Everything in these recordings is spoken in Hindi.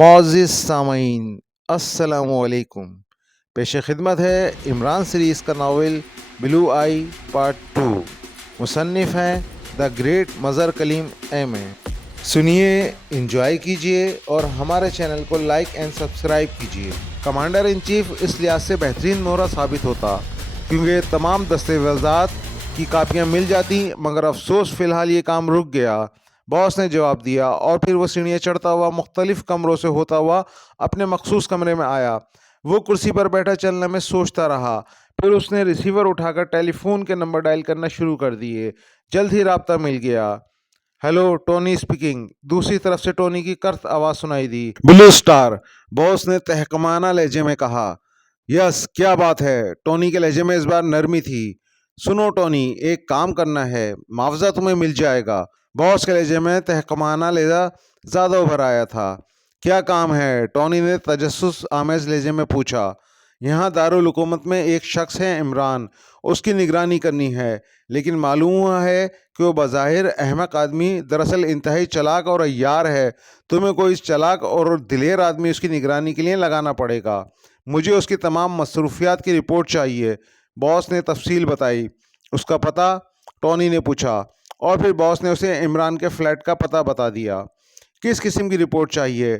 मोअज़्ज़िज़ सामईन अस्सलामुअलैकुम। पेश खिदमत है इमरान सीरीज़ का नावल ब्लू आई पार्ट 2। मुसन्निफ़ हैं the great Mazhar Kalim M A. सुनिए, इंजॉय कीजिए और हमारे चैनल को लाइक एंड सब्सक्राइब कीजिए। कमांडर इन चीफ़ इस लिहाज से बेहतरीन मोहरा साबित होता क्योंकि तमाम दस्तावेज़ात की कापियाँ मिल जाती, मगर अफसोस फ़िलहाल ये काम रुक गया। बॉस ने जवाब दिया और फिर वो सीढ़ियाँ चढ़ता हुआ मुख्तलिफ कमरों से होता हुआ अपने मखसूस कमरे में आया। वो कुर्सी पर बैठा चलने में सोचता रहा। फिर उसने रिसीवर उठाकर टेलीफोन के नंबर डायल करना शुरू कर दिए। जल्द ही राब्ता मिल गया। Hello, Tony speaking. दूसरी तरफ से टोनी की कर्त आवाज़ सुनाई दी। ब्लू स्टार, बॉस ने तहकमाना लहजे में कहा। यस, क्या बात है? टोनी के लहजे में इस बार नरमी थी। सुनो टोनी, एक काम करना है, मुआवजा तुम्हें मिल जाएगा। बॉस के लहजे में तहकमाना लहजा ज़्यादा उभर आया था। क्या काम है? टोनी ने तजस्सुस आमेज लहजे में पूछा। यहाँ दारुल हुकूमत में एक शख्स है इमरान, उसकी निगरानी करनी है, लेकिन मालूम हुआ है कि वो बज़ाहिर अहमक आदमी दरअसल इंतहाई चालाक और अय्यार है। तुम्हें कोई चालाक और दिलेर आदमी उसकी निगरानी के लिए लगाना पड़ेगा। मुझे उसकी तमाम मसरूफियात की रिपोर्ट चाहिए। बॉस ने तफसील बताई। उसका पता? टोनी ने पूछा। और फिर बॉस ने उसे इमरान के फ्लैट का पता बता दिया। किस किस्म की रिपोर्ट चाहिए?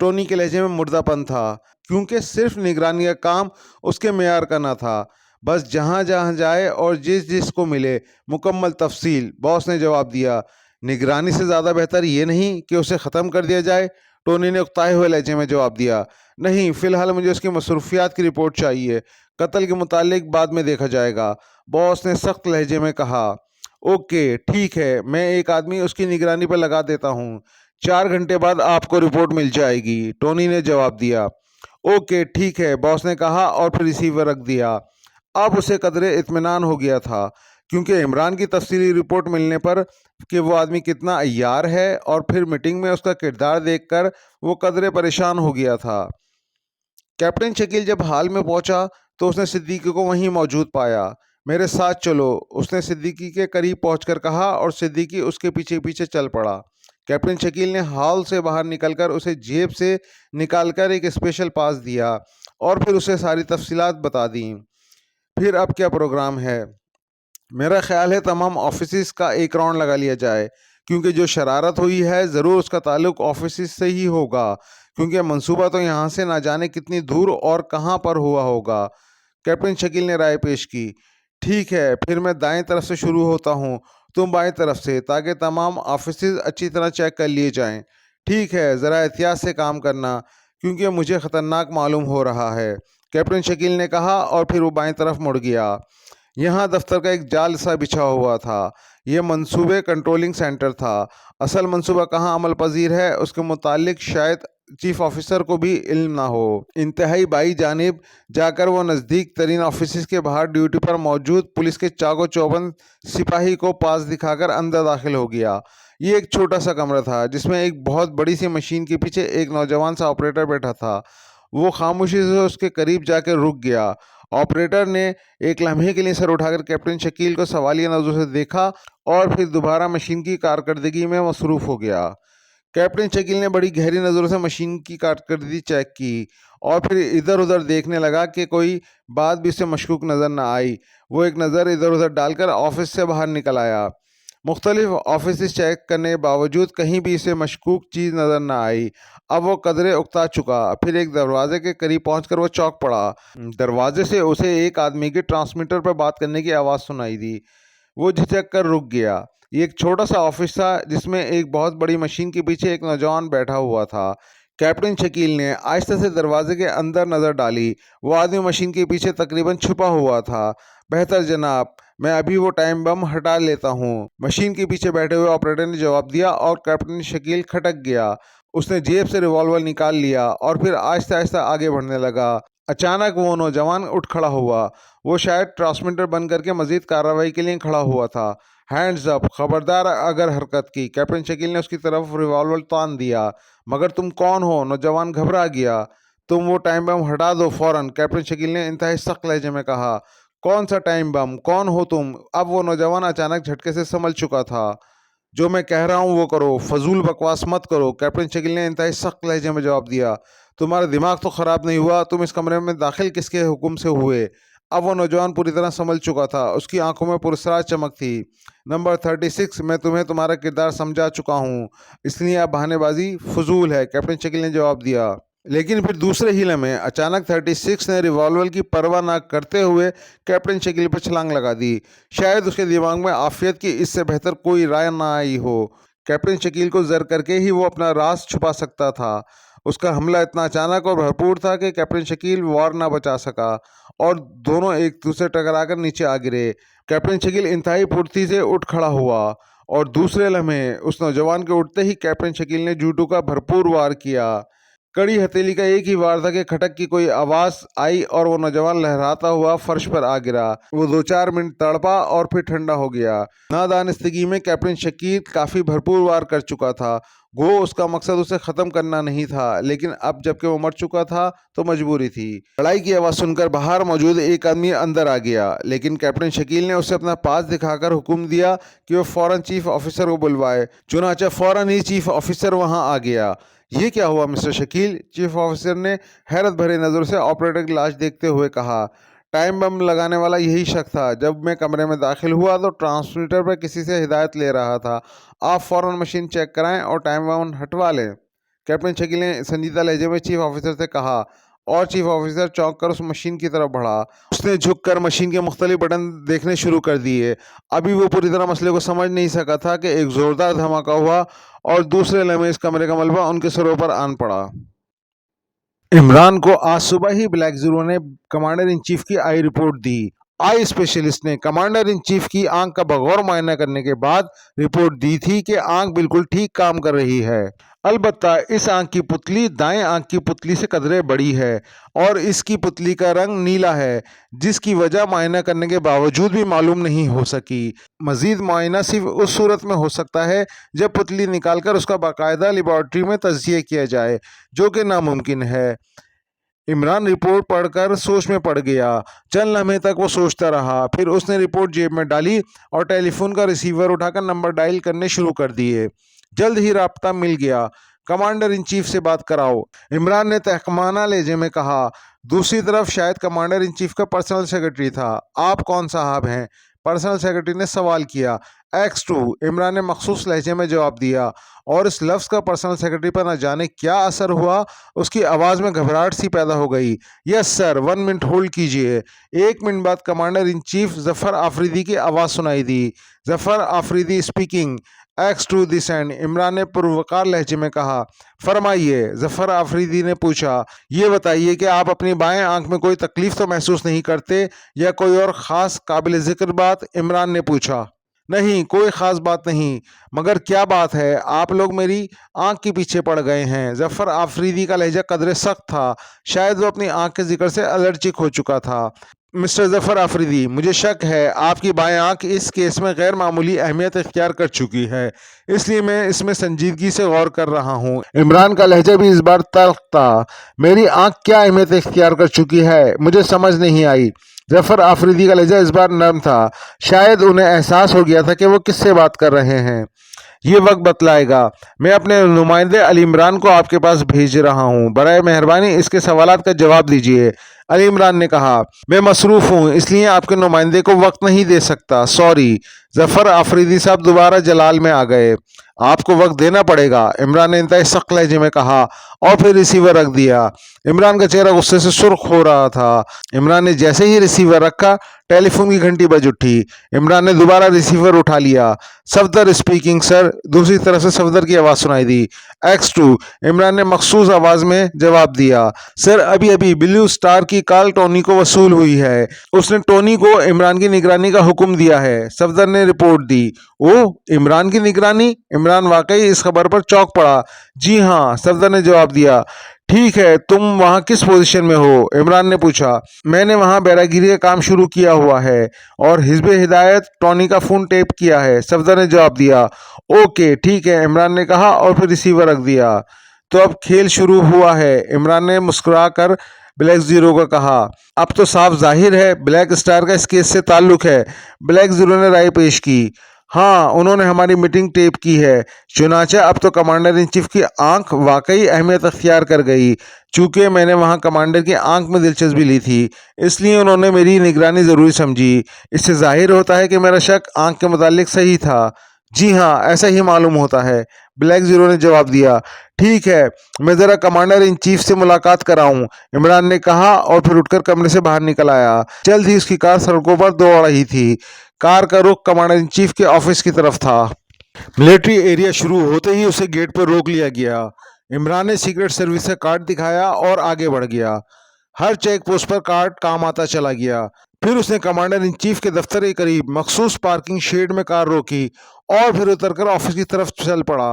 टोनी के लहजे में मुर्दापन था, क्योंकि सिर्फ निगरानी का काम उसके मेयार का ना था। बस जहाँ जहाँ जाए और जिस जिस को मिले मुकम्मल तफसील। बॉस ने जवाब दिया। निगरानी से ज़्यादा बेहतर ये नहीं कि उसे ख़त्म कर दिया जाए? टोनी ने उकताए हुए लहजे में जवाब दिया। नहीं, फ़िलहाल मुझे उसकी मसरूफियात की रिपोर्ट चाहिए। कत्ल के मुतालिक बाद में देखा जाएगा, बॉस ने सख्त लहजे में कहा। ओके, ठीक है, मैं एक आदमी उसकी निगरानी पर लगा देता हूँ। 4 घंटे बाद आपको रिपोर्ट मिल जाएगी, टोनी ने जवाब दिया। ओके, ठीक है, बॉस ने कहा और फिर रिसीवर रख दिया। अब उसे कदरे इत्मीनान हो गया था, क्योंकि इमरान की तफसीली रिपोर्ट मिलने पर कि वो आदमी कितना अय्यार है और फिर मीटिंग में उसका किरदार देखकर वो कदरे परेशान हो गया था। कैप्टन शकील जब हाल में पहुंचा तो उसने सिद्दीकी को वहीं मौजूद पाया। मेरे साथ चलो, उसने सिद्दीकी के करीब पहुंचकर कहा और सिद्दीकी उसके पीछे पीछे चल पड़ा। कैप्टन शकील ने हॉल से बाहर निकलकर उसे जेब से निकालकर एक स्पेशल पास दिया और फिर उसे सारी तफसीलात बता दी। फिर अब क्या प्रोग्राम है? मेरा ख्याल है तमाम ऑफिस का एक राउंड लगा लिया जाए, क्योंकि जो शरारत हुई है ज़रूर उसका ताल्लुक ऑफिस से ही होगा, क्योंकि मंसूबा तो यहाँ से ना जाने कितनी दूर और कहाँ पर हुआ होगा। कैप्टन शकील ने राय पेश की। ठीक है, फिर मैं दाएं तरफ से शुरू होता हूँ, तुम बाएं तरफ से, ताकि तमाम ऑफिस अच्छी तरह चेक कर लिए जाएं। ठीक है, ज़रा एहतियात से काम करना, क्योंकि मुझे ख़तरनाक मालूम हो रहा है, कैप्टन शकील ने कहा और फिर वो बाएं तरफ मुड़ गया। यहाँ दफ्तर का एक जाल सा बिछा हुआ था। यह मंसूबे कंट्रोलिंग सेंटर था। असल मंसूबा कहाँ अमल पजीर है उसके मुतालिक शायद चीफ ऑफिसर को भी इल्म ना हो। इंतहाई बाई जानिब जाकर वो नज़दीक तरीन ऑफिस के बाहर ड्यूटी पर मौजूद पुलिस के चाको चौबंद सिपाही को पास दिखाकर अंदर दाखिल हो गया। ये एक छोटा सा कमरा था जिसमें एक बहुत बड़ी सी मशीन के पीछे एक नौजवान सा ऑपरेटर बैठा था। वो खामोशी से उसके करीब जाकर रुक गया। ऑपरेटर ने एक लम्हे के लिए सर उठाकर कैप्टन शकील को सवालिया नज़रों से देखा और फिर दोबारा मशीन की कारकर्दगी में मसरूफ़ हो गया। कैप्टन शकील ने बड़ी गहरी नज़रों से मशीन की कारकर्दगी चेक की और फिर इधर उधर देखने लगा कि कोई बात भी उसे मशकूक नज़र न आई। वो एक नज़र इधर उधर डालकर ऑफिस से बाहर निकल आया। मुख्तलिफ ऑफिस चेक करने के बावजूद कहीं भी इसे मशकूक चीज़ नज़र न आई। अब वो कदरे उकता चुका। फिर एक दरवाजे के करीब पहुंचकर वो चौंक पड़ा। दरवाजे से उसे एक आदमी के ट्रांसमीटर पर बात करने की आवाज़ सुनाई दी। वो झिझक कर रुक गया। ये एक छोटा सा ऑफिस था जिसमें एक बहुत बड़ी मशीन के पीछे एक नौजवान बैठा हुआ था। कैप्टन शकील ने आहिस्ता से दरवाजे के अंदर नज़र डाली। वो आदमी मशीन के पीछे तकरीबन छुपा हुआ था। बेहतर जनाब, मैं अभी वो टाइम बम हटा लेता हूँ, मशीन के पीछे बैठे हुए ऑपरेटर ने जवाब दिया और कैप्टन शकील खटक गया। उसने जेब से रिवॉल्वर निकाल लिया और फिर आहिस्ता आहिस्ता आगे बढ़ने लगा। अचानक वो नौजवान उठ खड़ा हुआ। वो शायद ट्रांसमीटर बंद करके मजीद कार्रवाई के लिए खड़ा हुआ था। हैंड्स अप, खबरदार अगर हरकत की। कैप्टन शकील ने उसकी तरफ रिवॉल्वर तान दिया। मगर तुम कौन हो? नौजवान घबरा गया। तुम वो टाइम बम हटा दो फौरन, कैप्टन शकील ने इंतहाई सख्त लहजे में कहा। कौन सा टाइम बम? कौन हो तुम? अब वो नौजवान अचानक झटके से संभल चुका था। जो मैं कह रहा हूँ वो करो, फजूल बकवास मत करो। कैप्टन शकील ने इंतहाई सख्त लहजे में जवाब दिया। तुम्हारा दिमाग तो ख़राब नहीं हुआ? तुम इस कमरे में दाखिल किसके हुक्म से हुए? अब वो नौजवान पूरी तरह संभल चुका था। उसकी आंखों में पुरस्कार चमक थी। नंबर 36, मैं तुम्हें तुम्हारा किरदार समझा चुका हूँ, इसलिए अब बहानेबाजी फजूल है, कैप्टन शकील ने जवाब दिया। लेकिन फिर दूसरे ही लम्हे अचानक 36 ने रिवॉल्वर की परवाह न करते हुए कैप्टन शकील पर छलांग लगा दी। शायद उसके दिमाग में आफियत की इससे बेहतर कोई राय ना आई हो। कैप्टन शकील को जर करके ही वो अपना राज छुपा सकता था। उसका हमला इतना अचानक और भरपूर था कि कैप्टन शकील वार ना बचा सका और दोनों एक दूसरे टकराकर नीचे आ गिरे। कैप्टन शकील इंतहाई फुर्ती से उठ खड़ा हुआ और दूसरे लम्हे उस नौजवान के उठते ही कैप्टन शकील ने जूडो का भरपूर वार किया। कड़ी हथेली का एक ही वार था कि खटक की कोई आवाज आई और वो नौजवान लहराता हुआ फर्श पर आ गिरा। वो 2-4 मिनट तड़पा और फिर ठंडा हो गया। नादानिस्तगी में कैप्टन शकील काफी भरपूर वार कर चुका था। गो उसका मकसद उसे खत्म करना नहीं था, लेकिन अब जबकि वो मर चुका था तो मजबूरी थी। लड़ाई की आवाज सुनकर बाहर मौजूद एक आदमी अंदर आ गया, लेकिन कैप्टन शकील ने उसे अपना पास दिखाकर हुक्म दिया कि वो फौरन चीफ ऑफिसर को बुलवाए। चुनांचे फौरन ही चीफ ऑफिसर वहां आ गया। ये क्या हुआ मिस्टर शकील? चीफ ऑफिसर ने हैरत भरी नज़र से ऑपरेटर की लाश देखते हुए कहा। टाइम बम लगाने वाला यही शख्स था। जब मैं कमरे में दाखिल हुआ तो ट्रांसमीटर पर किसी से हिदायत ले रहा था। आप फौरन मशीन चेक कराएं और टाइम बम हटवा लें, कैप्टन शकील ने संजीदा लहजे में चीफ ऑफिसर से कहा। और चीफ ऑफिसर चौंक कर उस मशीन की तरफ बढ़ा। उसने झुककर मशीन के मुख्तलिफ बटन देखने शुरू कर दिए। अभी वो पूरी तरह मसले को समझ नहीं सका था कि एक जोरदार धमाका हुआ और दूसरे लम्हे इस कमरे का मलबा उनके सरों पर आन पड़ा। इमरान को आज सुबह ही ब्लैक जीरो ने कमांडर इन चीफ की आई रिपोर्ट दी। आई स्पेशलिस्ट ने कमांडर इन चीफ की आंख का बगौर मुआयना करने के बाद रिपोर्ट दी थी कि आंख बिल्कुल ठीक काम कर रही है। अलबत्ता इस आंख की पुतली दाएं आंख की पुतली से कदरे बड़ी है और इसकी पुतली का रंग नीला है, जिसकी वजह मुआयना करने के बावजूद भी मालूम नहीं हो सकी। मजीद मुआयना सिर्फ उस सूरत में हो सकता है जब पुतली निकालकर उसका बाकायदा लेबॉर्ट्री में तज्जिया किया जाए, जो कि नामुमकिन है। इमरान रिपोर्ट पढ़कर सोच में पड़ गया। चंद लम्हे तक वो सोचता रहा, फिर उसने रिपोर्ट जेब में डाली और टेलीफोन का रिसीवर उठाकर नंबर डायल करने शुरू कर दिए। जल्द ही राब्ता मिल गया। कमांडर इन चीफ से बात कराओ, इमरान ने तहकमाना लहजे में कहा। दूसरी तरफ शायद कमांडर इन चीफ का पर्सनल सेक्रेटरी था। आप कौन साहब हैं? पर्सनल सेक्रेटरी ने सवाल किया। X2, इमरान ने मखसूस लहजे में जवाब दिया और इस लफ्ज़ का पर्सनल सेक्रेटरी पर न जाने क्या असर हुआ, उसकी आवाज़ में घबराहट सी पैदा हो गई। यस सर, 1 मिनट होल्ड कीजिए। 1 मिनट बाद commander in chief Zafar Afridi की आवाज़ सुनाई दी। Zafar Afridi speaking. X2 this end, Imran ने पुरवकार लहजे में कहा। फरमाइए, जफ़र आफरीदी ने पूछा। ये बताइए कि आप अपनी बाएं आंख में कोई तकलीफ तो महसूस नहीं करते या कोई और ख़ास काबिल ज़िक्र बात? इमरान ने पूछा। नहीं, कोई ख़ास बात नहीं, मगर क्या बात है? आप लोग मेरी आंख के पीछे पड़ गए हैं। जफ़र आफरीदी का लहजा कदरे सख्त था। शायद वो अपनी आंख के जिक्र से एलर्जिक हो चुका था। मिस्टर जफ़र आफरीदी, मुझे शक है आपकी बाएं आंख इस केस में गैर मामूली अहमियत इख्तियार कर चुकी है, इसलिए मैं इसमें संजीदगी से गौर कर रहा हूँ। इमरान का लहजा भी इस बार तल्ख था। मेरी आंख क्या अहमियत इख्तियार कर चुकी है? मुझे समझ नहीं आई। जफ़र आफरीदी का लहजा इस बार नर्म था। शायद उन्हें एहसास हो गया था कि वो किससे बात कर रहे हैं। ये वक्त बतलाएगा। मैं अपने नुमाइंदे अली इमरान को आपके पास भेज रहा हूँ। बराए मेहरबानी इसके सवालात का जवाब दीजिए। अली इमरान ने कहा। मैं मसरूफ़ हूँ, इसलिए आपके नुमाइंदे को वक्त नहीं दे सकता, सॉरी। जफ़र आफरीदी साहब दोबारा जलाल में आ गए। आपको वक्त देना पड़ेगा, इमरान ने इंतहाई सख्त लहजे में कहा और फिर रिसीवर रख दिया। इमरान का चेहरा गुस्से से सुर्ख हो रहा था। इमरान ने जैसे ही रिसीवर रखा, टेलीफोन की घंटी बज उठी। इमरान ने दोबारा रिसीवर उठा लिया। सफदर स्पीकिंग सर, दूसरी तरफ से सफदर की आवाज़ सुनाई दी। X2, इमरान ने मखसूस आवाज़ में जवाब दिया। सर, अभी अभी ब्लू स्टार की कॉल टोनी को वसूल हुई है। उसने टोनी को इमरान की निगरानी का हुक्म दिया है, सफदर ने रिपोर्ट दी। ओह, इमरान की निगरानी? इमरान वाकई इस खबर पर चौंक पड़ा। जी हाँ, सफदर ने जवाब दिया। ठीक है, तुम वहाँ किस पोजीशन में हो? इमरान ने पूछा। मैंने वहाँ बैरागिरी का काम शुरू किया हुआ है और हिज़्ब हिदायत टॉनी का फ़ोन टेप किया है, सफदर ने जवाब दिया। ओके, ठीक है, इमरान ने कहा और फिर रिसीवर रख दिया। तो अब खेल शुरू हुआ है, इमरान ने मुस्कुरा कर ब्लैक जीरो को कहा। अब तो साफ जाहिर है ब्लैक स्टार का इस केस से ताल्लुक है, ब्लैक जीरो ने राय पेश की। हाँ, उन्होंने हमारी मीटिंग टेप की है। चुनांचे अब तो कमांडर इन चीफ की आंख वाकई अहमियत अख्तियार कर गई। चूंकि मैंने वहाँ कमांडर की आंख में दिलचस्पी ली थी, इसलिए उन्होंने मेरी निगरानी ज़रूरी समझी। इससे जाहिर होता है कि मेरा शक आंख के मुतालिक सही था। जी हाँ, ऐसा ही मालूम होता है, ब्लैक ज़ीरो ने जवाब दिया। ठीक है, मैं ज़रा कमांडर इन चीफ से मुलाकात कराऊं, इमरान ने कहा और फिर उठकर कमरे से बाहर निकल आया। जल्द ही उसकी कार सड़कों पर दौड़ रही थी। कार का रुख कमांडर इन चीफ के ऑफिस की तरफ था। मिलिट्री एरिया शुरू होते ही उसे गेट पर रोक लिया गया। इमरान ने सीक्रेट सर्विस का कार्ड दिखाया और आगे बढ़ गया। हर चेक पोस्ट पर कार्ड काम आता चला गया। फिर उसने कमांडर इन चीफ के दफ्तर के करीब मखसूस पार्किंग शेड में कार रोकी और फिर उतरकर ऑफिस की तरफ चल पड़ा।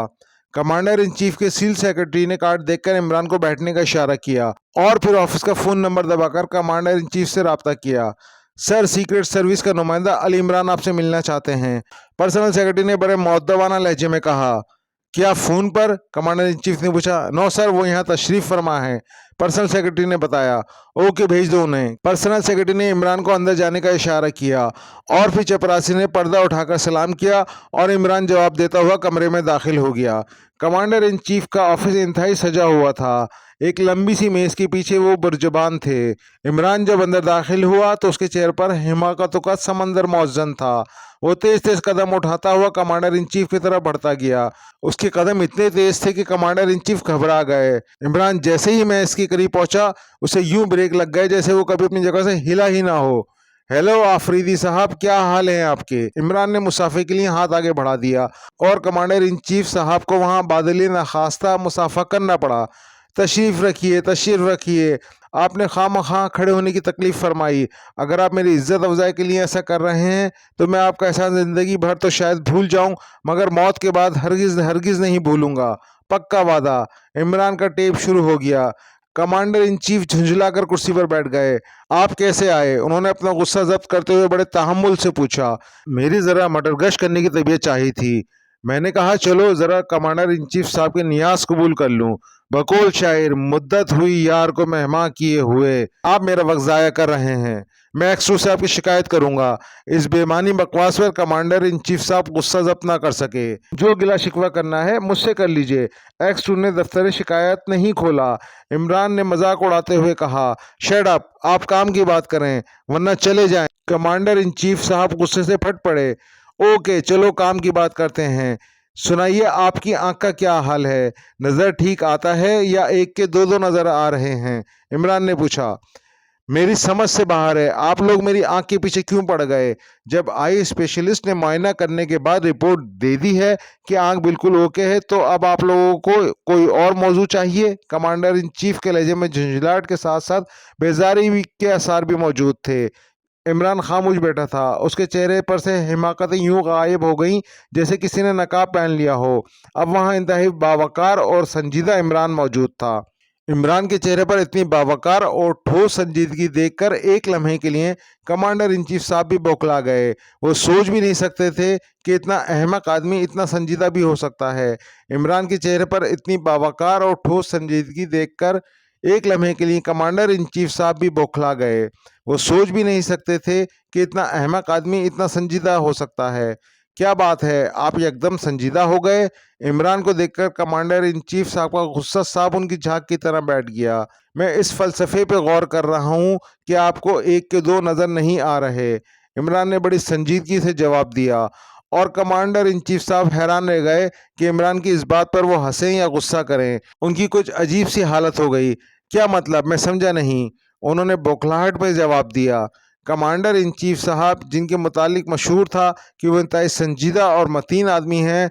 कमांडर इन चीफ के सील सेक्रेटरी ने कार्ड देखकर इमरान को बैठने का इशारा किया और फिर ऑफिस का फोन नंबर दबाकर कमांडर इन चीफ से रब्ता किया। सर, सीक्रेट सर्विस का नुमाइंदा अली इमरान आपसे मिलना चाहते हैं, पर्सनल सेक्रेटरी ने बड़े मुअद्दबाना लहजे में कहा। क्या फोन पर? कमांडर इन चीफ ने पूछा। नो सर, वो यहाँ तशरीफ फरमा है, पर्सनल सेक्रेटरी ने बताया। ओके, भेज दो उन्हें। पर्सनल सेक्रेटरी ने इमरान को अंदर जाने का इशारा किया और फिर चपरासी ने पर्दा उठाकर सलाम किया और इमरान जवाब देता हुआ कमरे में दाखिल हो गया। कमांडर इन चीफ का ऑफिस इंतहाई सजा हुआ था। एक लंबी सी मेज के पीछे वो बुर्जुबान थे। इमरान जब अंदर दाखिल हुआ तो उसके चेहरे पर हिमाकतों का समंदर मौजन था। वो तेज तेज कदम उठाता हुआ कमांडर इन चीफ की तरफ बढ़ता गया। उसके कदम इतने तेज थे कि कमांडर इन चीफ घबरा गए। इमरान जैसे ही मैं इसके करीब पहुंचा, उसे यूं ब्रेक लग गए जैसे वो कभी अपनी जगह से हिला ही ना हो। हेलो आफरीदी साहब, क्या हाल है आपके? इमरान ने मुसाफे के लिए हाथ आगे बढ़ा दिया और कमांडर इन चीफ साहब को वहां बादली नखास्ता मुसाफा करना पड़ा। तशरीफ़ रखिए, तशरीफ़ रखिए। आपने खामखा खड़े होने की तकलीफ़ फरमाई। अगर आप मेरी इज्जत अफजाई के लिए ऐसा कर रहे हैं तो मैं आपका एहसान ज़िंदगी भर तो शायद भूल जाऊं, मगर मौत के बाद हरगिज़ हरगिज़ नहीं भूलूंगा, पक्का वादा। इमरान का टेप शुरू हो गया। कमांडर इन चीफ झुंझलाकर कुर्सी पर बैठ गए। आप कैसे आए? उन्होंने अपना गुस्सा जब्त करते हुए बड़े तहम्मुल से पूछा। मेरी ज़रा मटरगश करने की तबीयत चाहिए थी। मैंने कहा चलो ज़रा कमांडर इन चीफ साहब के नियाज कबूल कर लूं। बकौल शायर, मुद्दत हुई यार को मेहमान किए हुए, आप मेरा वक्त ज़ाया कर रहे हैं। मैं एक्स-2 से आपकी शिकायत करूंगा। इस बेमानी बकवास पर कमांडर इन चीफ साहब गुस्सा जब्त ना कर सके। जो गिला शिकवा करना है मुझसे कर लीजिए। एक्स-2 ने दफ्तर शिकायत नहीं खोला। इमरान ने मजाक उड़ाते हुए कहा, शट अप, आप काम की बात करें वरना चले जाएं। कमांडर इन चीफ साहब गुस्से से फट पड़े। ओके, चलो काम की बात करते हैं। सुनाइए, आपकी आंख का क्या हाल है? नज़र ठीक आता है या एक के दो दो नज़र आ रहे हैं? इमरान ने पूछा। मेरी समझ से बाहर है, आप लोग मेरी आंख के पीछे क्यों पड़ गए? जब आई स्पेशलिस्ट ने मुआयना करने के बाद रिपोर्ट दे दी है कि आंख बिल्कुल ओके है, तो अब आप लोगों को कोई और मौजू चाहिए? कमांडर इन चीफ के लहजे में झुंझलाहट के साथ साथ बेजारी के आसार भी मौजूद थे। इमरान खामोश बैठा था। उसके चेहरे पर से हिमाकतें यूं गायब हो गईं जैसे किसी ने नकाब पहन लिया हो। अब वहां इंतहाई बावकार और संजीदा इमरान मौजूद था। इमरान के चेहरे पर इतनी बावकार और ठोस संजीदगी देखकर एक लम्हे के लिए कमांडर इन चीफ साहब भी बौखला गए। वो सोच भी नहीं सकते थे कि इतना अहमक आदमी इतना संजीदा भी हो सकता है। इमरान के चेहरे पर इतनी बावकार और ठोस संजीदगी देखकर एक लम्हे के लिए कमांडर इन चीफ साहब भी बौखला गए। वो सोच भी नहीं सकते थे कि इतना अहमक आदमी इतना संजीदा हो सकता है। क्या बात है, आप एकदम संजीदा हो गए? इमरान को देखकर कमांडर इन चीफ साहब का गुस्सा साबुन की झाग की तरह बैठ गया। मैं इस फलसफे पे गौर कर रहा हूँ कि आपको एक के दो नज़र नहीं आ रहे, इमरान ने बड़ी संजीदगी से जवाब दिया। और कमांडर इन चीफ साहब हैरान रह गए कि इमरान की इस बात पर वो हंसें या गुस्सा करें। उनकी कुछ अजीब सी हालत हो गई। क्या मतलब? मैं समझा नहीं, उन्होंने बौखलाहट पर जवाब दिया। कमांडर इन चीफ साहब, जिनके मुतालिक मशहूर था कि वो इंतहाई संजीदा और मतीन आदमी हैं,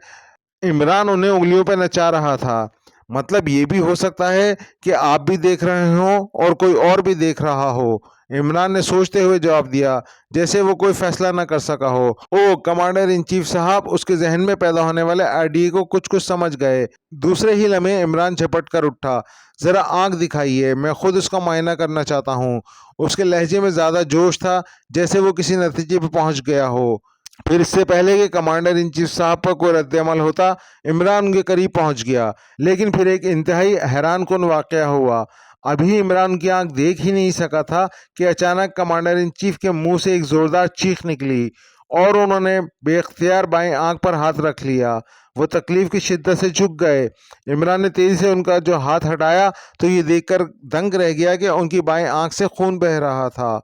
इमरान उन्हें उंगलियों पर नचा रहा था। मतलब ये भी हो सकता है कि आप भी देख रहे हो और कोई और भी देख रहा हो, इमरान ने सोचते हुए जवाब दिया, जैसे वो कोई फैसला न कर सका हो। ओ कमांडर इन चीफ साहब उसके जहन में पैदा होने वाले आइडिया को कुछ कुछ समझ गए। दूसरे ही लम्हे इमरान झपट कर उठा। ज़रा आंख दिखाइए, मैं खुद उसका मुआयना करना चाहता हूँ। उसके लहजे में ज़्यादा जोश था, जैसे वो किसी नतीजे पर पहुंच गया हो। फिर इससे पहले कि कमांडर इन चीफ साहब पर कोई रद्द-ए-अमल होता, इमरान उनके करीब पहुंच गया। लेकिन फिर एक इंतहाई हैरानकुन वाक़या हुआ। अभी इमरान की आंख देख ही नहीं सका था कि अचानक कमांडर इन चीफ के मुंह से एक ज़ोरदार चीख निकली और उन्होंने बेख्तियार बाएं आंख पर हाथ रख लिया। वो तकलीफ की शिद्दत से झुक गए। इमरान ने तेजी से उनका जो हाथ हटाया तो ये देखकर दंग रह गया कि उनकी बाएं आंख से खून बह रहा था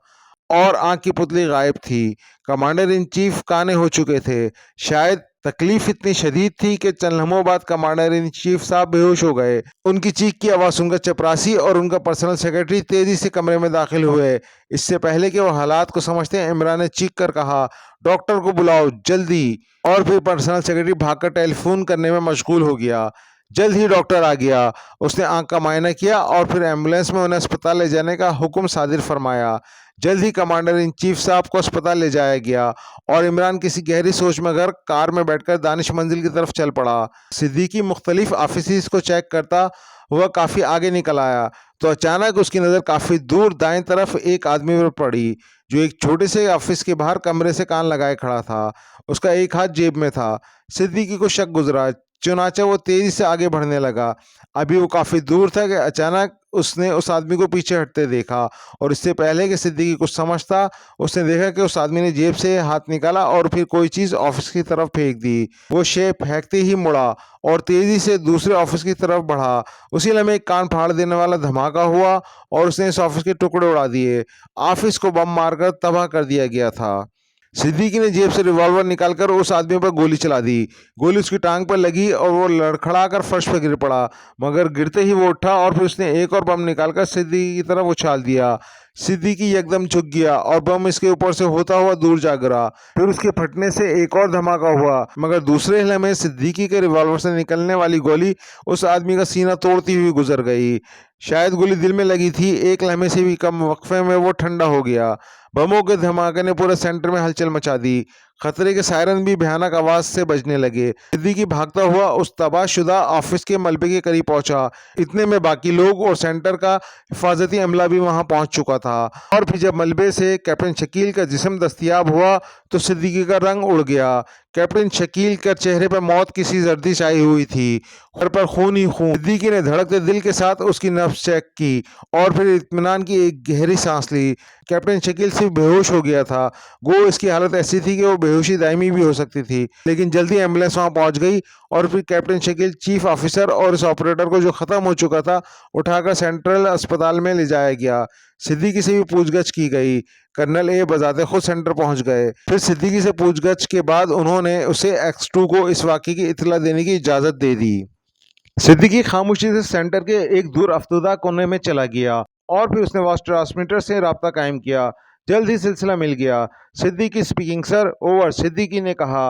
और आंख की पुतली गायब थी। कमांडर इन चीफ काने हो चुके थे। शायद तकलीफ इतनी शदीद थी कि चंद लम्हों बाद कमांडर इन चीफ साहब बेहोश हो गए। उनकी चीख की आवाज़ सुनकर चपरासी और उनका पर्सनल सेक्रेटरी तेजी से कमरे में दाखिल हुए। इससे पहले कि वो हालात को समझते, इमरान ने चीख कर कहा, डॉक्टर को बुलाओ जल्दी। और फिर पर्सनल सेक्रेटरी भागकर टेलीफोन करने में मशगूल हो गया। जल्द ही डॉक्टर आ गया। उसने आंख का मुआयना किया और फिर एम्बुलेंस में उन्हें अस्पताल ले जाने का हुक्म सादिर फरमाया। जल्द ही कमांडर इन चीफ साहब को अस्पताल ले जाया गया और इमरान किसी गहरी सोच में घर कार में बैठकर दानिश मंजिल की तरफ चल पड़ा। सिद्दीकी मुख्तलिफ ऑफिस को चेक करता हुआ काफ़ी आगे निकल आया तो अचानक उसकी नज़र काफ़ी दूर दाएं तरफ एक आदमी पर पड़ी जो एक छोटे से ऑफिस के बाहर कमरे से कान लगाए खड़ा था। उसका एक हाथ जेब में था। सिद्दीकी को शक गुजरा, चुनाचा वो तेजी से आगे बढ़ने लगा। अभी वो काफ़ी दूर था कि अचानक उसने उस आदमी को पीछे हटते देखा और इससे पहले कि सिद्दीकी कुछ समझता, उसने देखा कि उस आदमी ने जेब से हाथ निकाला और फिर कोई चीज़ ऑफिस की तरफ फेंक दी। वो शेर फेंकते ही मुड़ा और तेज़ी से दूसरे ऑफिस की तरफ बढ़ा। उसी लम्हे एक कान फाड़ देने वाला धमाका हुआ और उसने इस ऑफिस के टुकड़े उड़ा दिए। ऑफिस को बम मारकर तबाह कर दिया गया था। सिद्दीकी ने जेब से रिवॉल्वर निकालकर उस आदमी पर गोली चला दी। गोली उसकी टांग पर लगी और वो लड़खड़ाकर फर्श पर गिर पड़ा, मगर गिरते ही वो उठा और फिर उसने एक और बम निकालकर सिद्दीकी की तरफ उछाल दिया। सिद्दीकी एकदम झुक गया और बम इसके ऊपर से होता हुआ दूर जा गिरा। फिर उसके फटने से एक और धमाका हुआ, मगर दूसरे हिले में सिद्दीकी के रिवॉल्वर से निकलने वाली गोली उस आदमी का सीना तोड़ती हुई गुजर गई। शायद गोली दिल में लगी थी। एक लम्हे से भी कम वक्फे में वो ठंडा हो गया। बमों के धमाके ने पूरे सेंटर में हलचल मचा दी। खतरे के सायरन भी भयानक आवाज से बजने लगे। सिद्दीकी भागता हुआ उस तबाहशुदा ऑफिस के मलबे के करीब पहुंचा। इतने में बाकी लोग और सेंटर का हिफाजती अमला भी वहां पहुंच चुका था। और फिर जब मलबे से कैप्टन शकील का जिस्म दस्तयाब हुआ तो सिद्दीकी का रंग उड़ गया। कैप्टन शकील के चेहरे पर मौत की सी जर्दी छाई हुई थी, सर पर खून ही खून। सिद्दीकी ने धड़कते दिल के साथ उसकी नब्ज चेक की और फिर इत्मीनान की एक गहरी सांस ली। कैप्टन शकील सिर्फ बेहोश हो गया था। गो इसकी हालत ऐसी थी कि वो बेहोशी दायमी भी हो सकती थी, लेकिन जल्दी एम्बुलेंस वहां पहुंच गई और फिर कैप्टन शकील, चीफ ऑफिसर और इस ऑपरेटर को जो ख़त्म हो चुका था उठाकर सेंट्रल अस्पताल में ले जाया गया। सिद्दीकी से भी पूछगछ की गई। कर्नल ए बजाते खुद सेंटर पहुंच गए। फिर सिद्दीकी से पूछगछ के बाद उन्होंने उसे X2 को इस वाक़े की इत्तला देने की इजाज़त दे दी। सिद्दीकी खामोशी से सेंटर के एक दूर अफ्तादा कोने में चला गया और फिर उसने वॉइस ट्रांसमीटर से राब्ता कायम किया। जल्द ही सिलसिला मिल गया। Siddiqui speaking, sir, over. Siddiqui ने कहा,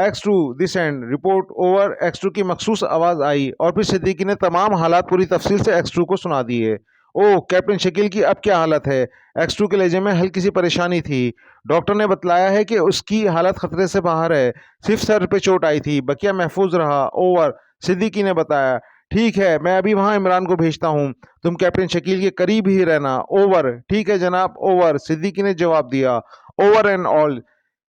X2 this and, report over. X2 की मखसूस आवाज़ आई और फिर सिद्दीकी ने तमाम हालात पूरी तफसील से X2 को सुना दिए। ओह, कैप्टन शकील की अब क्या हालत है? X2 के लहजे में हल्की सी परेशानी थी। डॉक्टर ने बतलाया है कि उसकी हालत खतरे से बाहर है, सिर्फ सर पे चोट आई थी, बकिया महफूज रहा, ओवर। सिद्दीकी ने बताया, ठीक है, मैं अभी वहाँ इमरान को भेजता हूँ, तुम कैप्टन शकील के करीब ही रहना, ओवर। ठीक है जनाब, ओवर। सिद्दीकी ने जवाब दिया, ओवर एंड ऑल।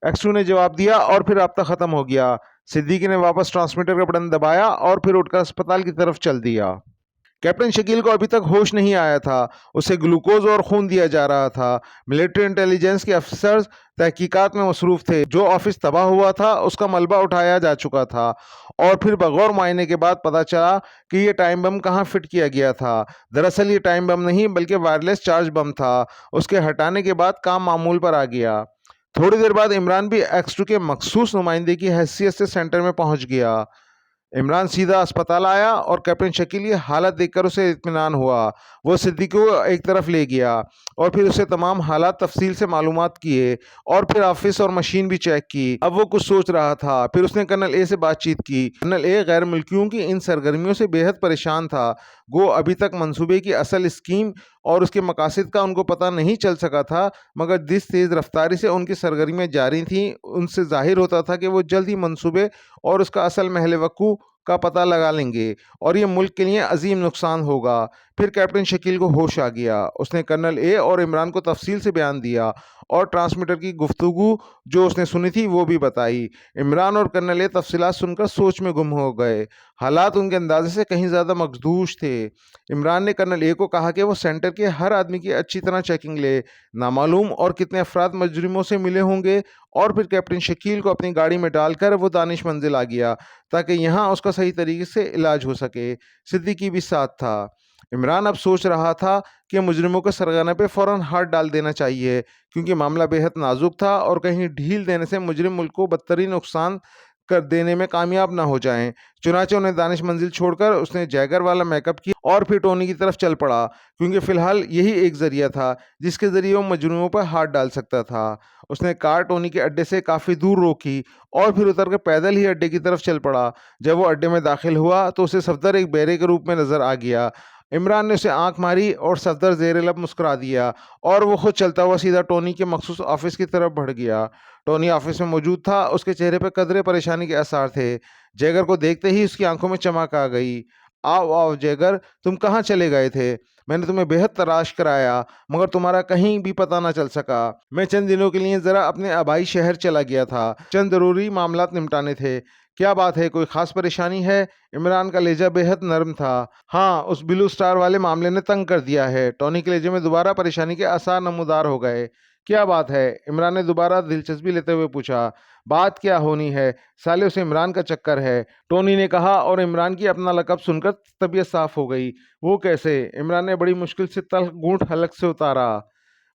X2 ने जवाब दिया और फिर राब्ता ख़त्म हो गया। सिद्दीकी ने वापस ट्रांसमीटर का बटन दबाया और फिर उठकर अस्पताल की तरफ चल दिया। कैप्टन शकील को अभी तक होश नहीं आया था। उसे ग्लूकोज और खून दिया जा रहा था। मिलिट्री इंटेलिजेंस के अफसर तहकीकात में मसरूफ थे। जो ऑफिस तबाह हुआ था उसका मलबा उठाया जा चुका था और फिर बगौर मायने के बाद पता चला कि ये टाइम बम कहाँ फिट किया गया था। दरअसल ये टाइम बम नहीं बल्कि वायरलेस चार्ज बम था। उसके हटाने के बाद काम मामूल पर आ गया। थोड़ी देर बाद इमरान भी X2 के मखसूस नुमाइंदे की हैसियत से सेंटर में पहुंच गया। इमरान सीधा अस्पताल आया और कैप्टन शकील की हालत देखकर उसे इत्मीनान हुआ। वो सिद्दीकी को एक तरफ ले गया और फिर उसे तमाम हालात तफसील से मालूमात किए और फिर ऑफिस और मशीन भी चेक की। अब वो कुछ सोच रहा था। फिर उसने कर्नल ए से बातचीत की। कर्नल ए गैर मुल्कियों की इन सरगर्मियों से बेहद परेशान था। गो अभी तक मंसूबे की असल स्कीम और उसके मकासद का उनको पता नहीं चल सका था, मगर जिस तेज़ रफ्तारी से उनकी सरगर्मियाँ जारी थीं उनसे जाहिर होता था कि वो जल्द ही मंसूबे और उसका असल महल वक़ू का पता लगा लेंगे और ये मुल्क के लिए अजीम नुकसान होगा। फिर कैप्टन शकील को होश आ गया। उसने कर्नल ए और इमरान को तफसील से बयान दिया और ट्रांसमीटर की गुफ्तगू जो उसने सुनी थी वो भी बताई। इमरान और कर्नल ए तफसीलात सुनकर सोच में गुम हो गए। हालात उनके अंदाजे से कहीं ज़्यादा मखदूश थे। इमरान ने कर्नल ए को कहा कि वो सेंटर के हर आदमी की अच्छी तरह चेकिंग ले, नामालूम और कितने अफराद मुजरिमों से मिले होंगे, और फिर कैप्टन शकील को अपनी गाड़ी में डालकर वो दानिश मंजिल आ गया ताकि यहाँ उसका सही तरीके से इलाज हो सके। सिद्दीकी भी साथ था। इमरान अब सोच रहा था कि मुजरिमों के सरगना पे फ़ौरन हाथ डाल देना चाहिए, क्योंकि मामला बेहद नाजुक था और कहीं ढील देने से मुजरिम मुल्क को बदतरीन नुकसान कर देने में कामयाब ना हो जाएं। चुनाचे उन्हें दानिश मंजिल छोड़कर उसने जैगर वाला मेकअप किया और फिर टोनी की तरफ चल पड़ा, क्योंकि फ़िलहाल यही एक ज़रिया था जिसके ज़रिए वो मुजरिमों पर हाथ डाल सकता था। उसने कार टोनी के अड्डे से काफ़ी दूर रोकी और फिर उतर कर पैदल ही अड्डे की तरफ चल पड़ा। जब वो अड्डे में दाखिल हुआ तो उसे सफदर एक बेरे के रूप में नज़र आ गया। इमरान ने उसे आंख मारी और सफदर ज़ेर लब मुस्कुरा दिया और वो खुद चलता हुआ सीधा टोनी के मखसूस ऑफिस की तरफ बढ़ गया। टोनी ऑफिस में मौजूद था। उसके चेहरे पर कदरे परेशानी के आसार थे। जैगर को देखते ही उसकी आंखों में चमक आ गई। आओ आओ जैगर, तुम कहाँ चले गए थे? मैंने तुम्हें बेहद तलाश कराया मगर तुम्हारा कहीं भी पता ना चल सका। मैं चंद दिनों के लिए ज़रा अपने आबाई शहर चला गया था, चंद ज़रूरी मामलात निपटाने थे। क्या बात है, कोई ख़ास परेशानी है? इमरान का लहजा बेहद नरम था। हाँ, उस ब्लू स्टार वाले मामले ने तंग कर दिया है। टोनी के लहजे में दोबारा परेशानी के आसार नमूदार हो गए। क्या बात है? इमरान ने दोबारा दिलचस्पी लेते हुए पूछा। बात क्या होनी है, साले उसे इमरान का चक्कर है, टोनी ने कहा और इमरान की अपना लक़ब सुनकर तबीयत साफ हो गई। वो कैसे? इमरान ने बड़ी मुश्किल से तल्ख घूंट हलक से उतारा।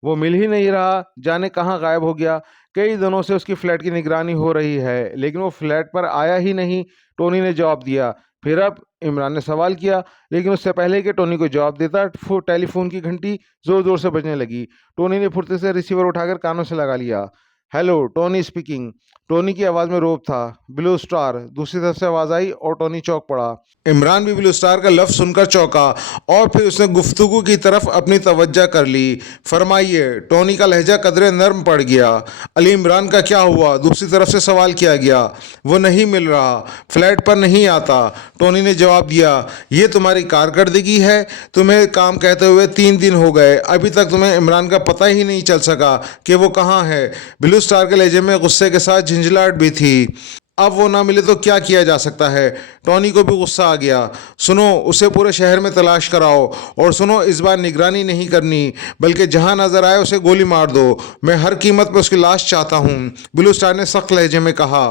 वो मिल ही नहीं रहा, जाने कहाँ गायब हो गया। कई दिनों से उसकी फ्लैट की निगरानी हो रही है लेकिन वो फ्लैट पर आया ही नहीं, टोनी ने जवाब दिया। फिर अब? इमरान ने सवाल किया, लेकिन उससे पहले कि टोनी को जवाब देता टेलीफोन की घंटी जोर जोर से बजने लगी। टोनी ने फुर्ती से रिसीवर उठाकर कानों से लगा लिया। Hello, Tony speaking. टोनी की आवाज़ में रोब था। ब्लू स्टार, दूसरी तरफ से आवाज़ आई और टोनी चौंक पड़ा। इमरान भी ब्लू स्टार का लफ्ज़ सुनकर चौंका और फिर उसने गुफ्तगू की तरफ अपनी तवज्जो कर ली। फरमाइए। टोनी का लहजा कदरे नर्म पड़ गया। अली इमरान का क्या हुआ? दूसरी तरफ से सवाल किया गया। वो नहीं मिल रहा, फ्लैट पर नहीं आता, टोनी ने जवाब दिया। ये तुम्हारी कारकर्दगी है? तुम्हें काम कहते हुए 3 दिन हो गए, अभी तक तुम्हें इमरान का पता ही नहीं चल सका कि वो कहाँ है। ब्लू स्टार के लहजे में गुस्से के साथ झंझलाहट भी थी। अब वो ना मिले तो क्या किया जा सकता है? टोनी को भी गुस्सा आ गया। सुनो, उसे पूरे शहर में तलाश कराओ और सुनो, इस बार निगरानी नहीं करनी बल्कि जहां नजर आए उसे गोली मार दो। मैं हर कीमत पर उसकी लाश चाहता हूं, ब्लू स्टार ने सख्त लहजे में कहा।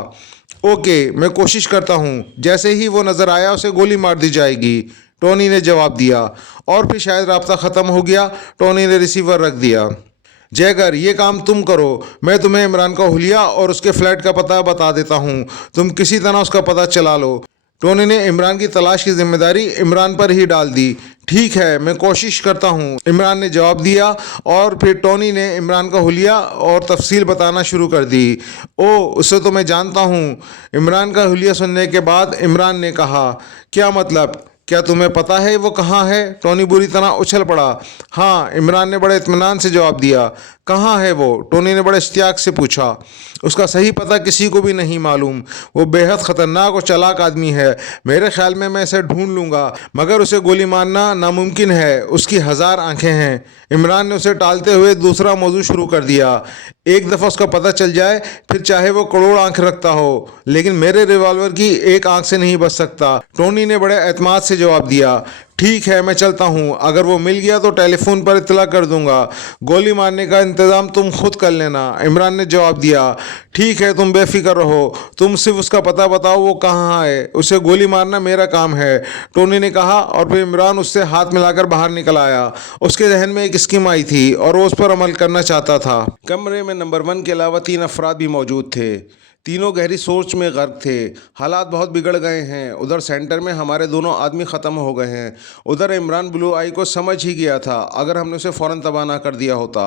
ओके, मैं कोशिश करता हूं, जैसे ही वो नजर आया उसे गोली मार दी जाएगी, टोनी ने जवाब दिया और फिर शायद राब्ता ख़त्म हो गया। टोनी ने रिसीवर रख दिया। जैगर, ये काम तुम करो, मैं तुम्हें इमरान का हुलिया और उसके फ्लैट का पता बता देता हूँ, तुम किसी तरह उसका पता चला लो। टोनी ने इमरान की तलाश की जिम्मेदारी इमरान पर ही डाल दी। ठीक है, मैं कोशिश करता हूँ, इमरान ने जवाब दिया और फिर टोनी ने इमरान का हुलिया और तफसील बताना शुरू कर दी। ओ, उसे तो मैं जानता हूँ। इमरान का हुलिया सुनने के बाद इमरान ने कहा, क्या मतलब? क्या तुम्हें पता है वो कहाँ है? टोनी बुरी तरह उछल पड़ा। हाँ, इमरान ने बड़े इत्मीनान से जवाब दिया। कहाँ है वो? टोनी ने बड़े इश्तियाक से पूछा। उसका सही पता किसी को भी नहीं मालूम। वो बेहद ख़तरनाक और चालाक आदमी है। मेरे ख्याल में मैं इसे ढूंढ लूँगा, मगर उसे गोली मारना नामुमकिन है। उसकी 1000 आंखें हैं। इमरान ने उसे टालते हुए दूसरा मौजू शुरू कर दिया। एक दफ़ा उसका पता चल जाए, फिर चाहे वो करोड़ आंख रखता हो, लेकिन मेरे रिवॉल्वर की एक आंख से नहीं बच सकता, टोनी ने बड़े एतमाद से जवाब दिया। ठीक है, मैं चलता हूँ, अगर वो मिल गया तो टेलीफोन पर इत्तला कर दूंगा, गोली मारने का इंतज़ाम तुम खुद कर लेना, इमरान ने जवाब दिया। ठीक है, तुम बेफिक्र रहो, तुम सिर्फ उसका पता बताओ वो कहाँ है, उसे गोली मारना मेरा काम है, टोनी ने कहा और फिर इमरान उससे हाथ मिलाकर बाहर निकल आया। उसके जहन में एक स्कीम आई थी और वो उस पर अमल करना चाहता था। कमरे में नंबर 1 के अलावा 3 अफराद भी मौजूद थे। तीनों गहरी सोच में गर्क थे। हालात बहुत बिगड़ गए हैं। उधर सेंटर में हमारे दोनों आदमी ख़त्म हो गए हैं। उधर इमरान ब्लू आई को समझ ही गया था अगर हमने उसे फ़ौरन तबाह ना कर दिया होता।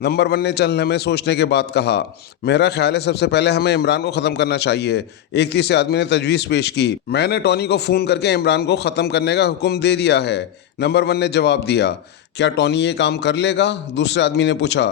नंबर 1 ने चंद लम्हे सोचने के बाद कहा, मेरा ख्याल है सबसे पहले हमें इमरान को ख़त्म करना चाहिए। एक तीसरे आदमी ने तजवीज़ पेश की। मैंने टोनी को फ़ोन करके इमरान को ख़त्म करने का हुक्म दे दिया है, नंबर 1 ने जवाब दिया। क्या टोनी ये काम कर लेगा? दूसरे आदमी ने पूछा।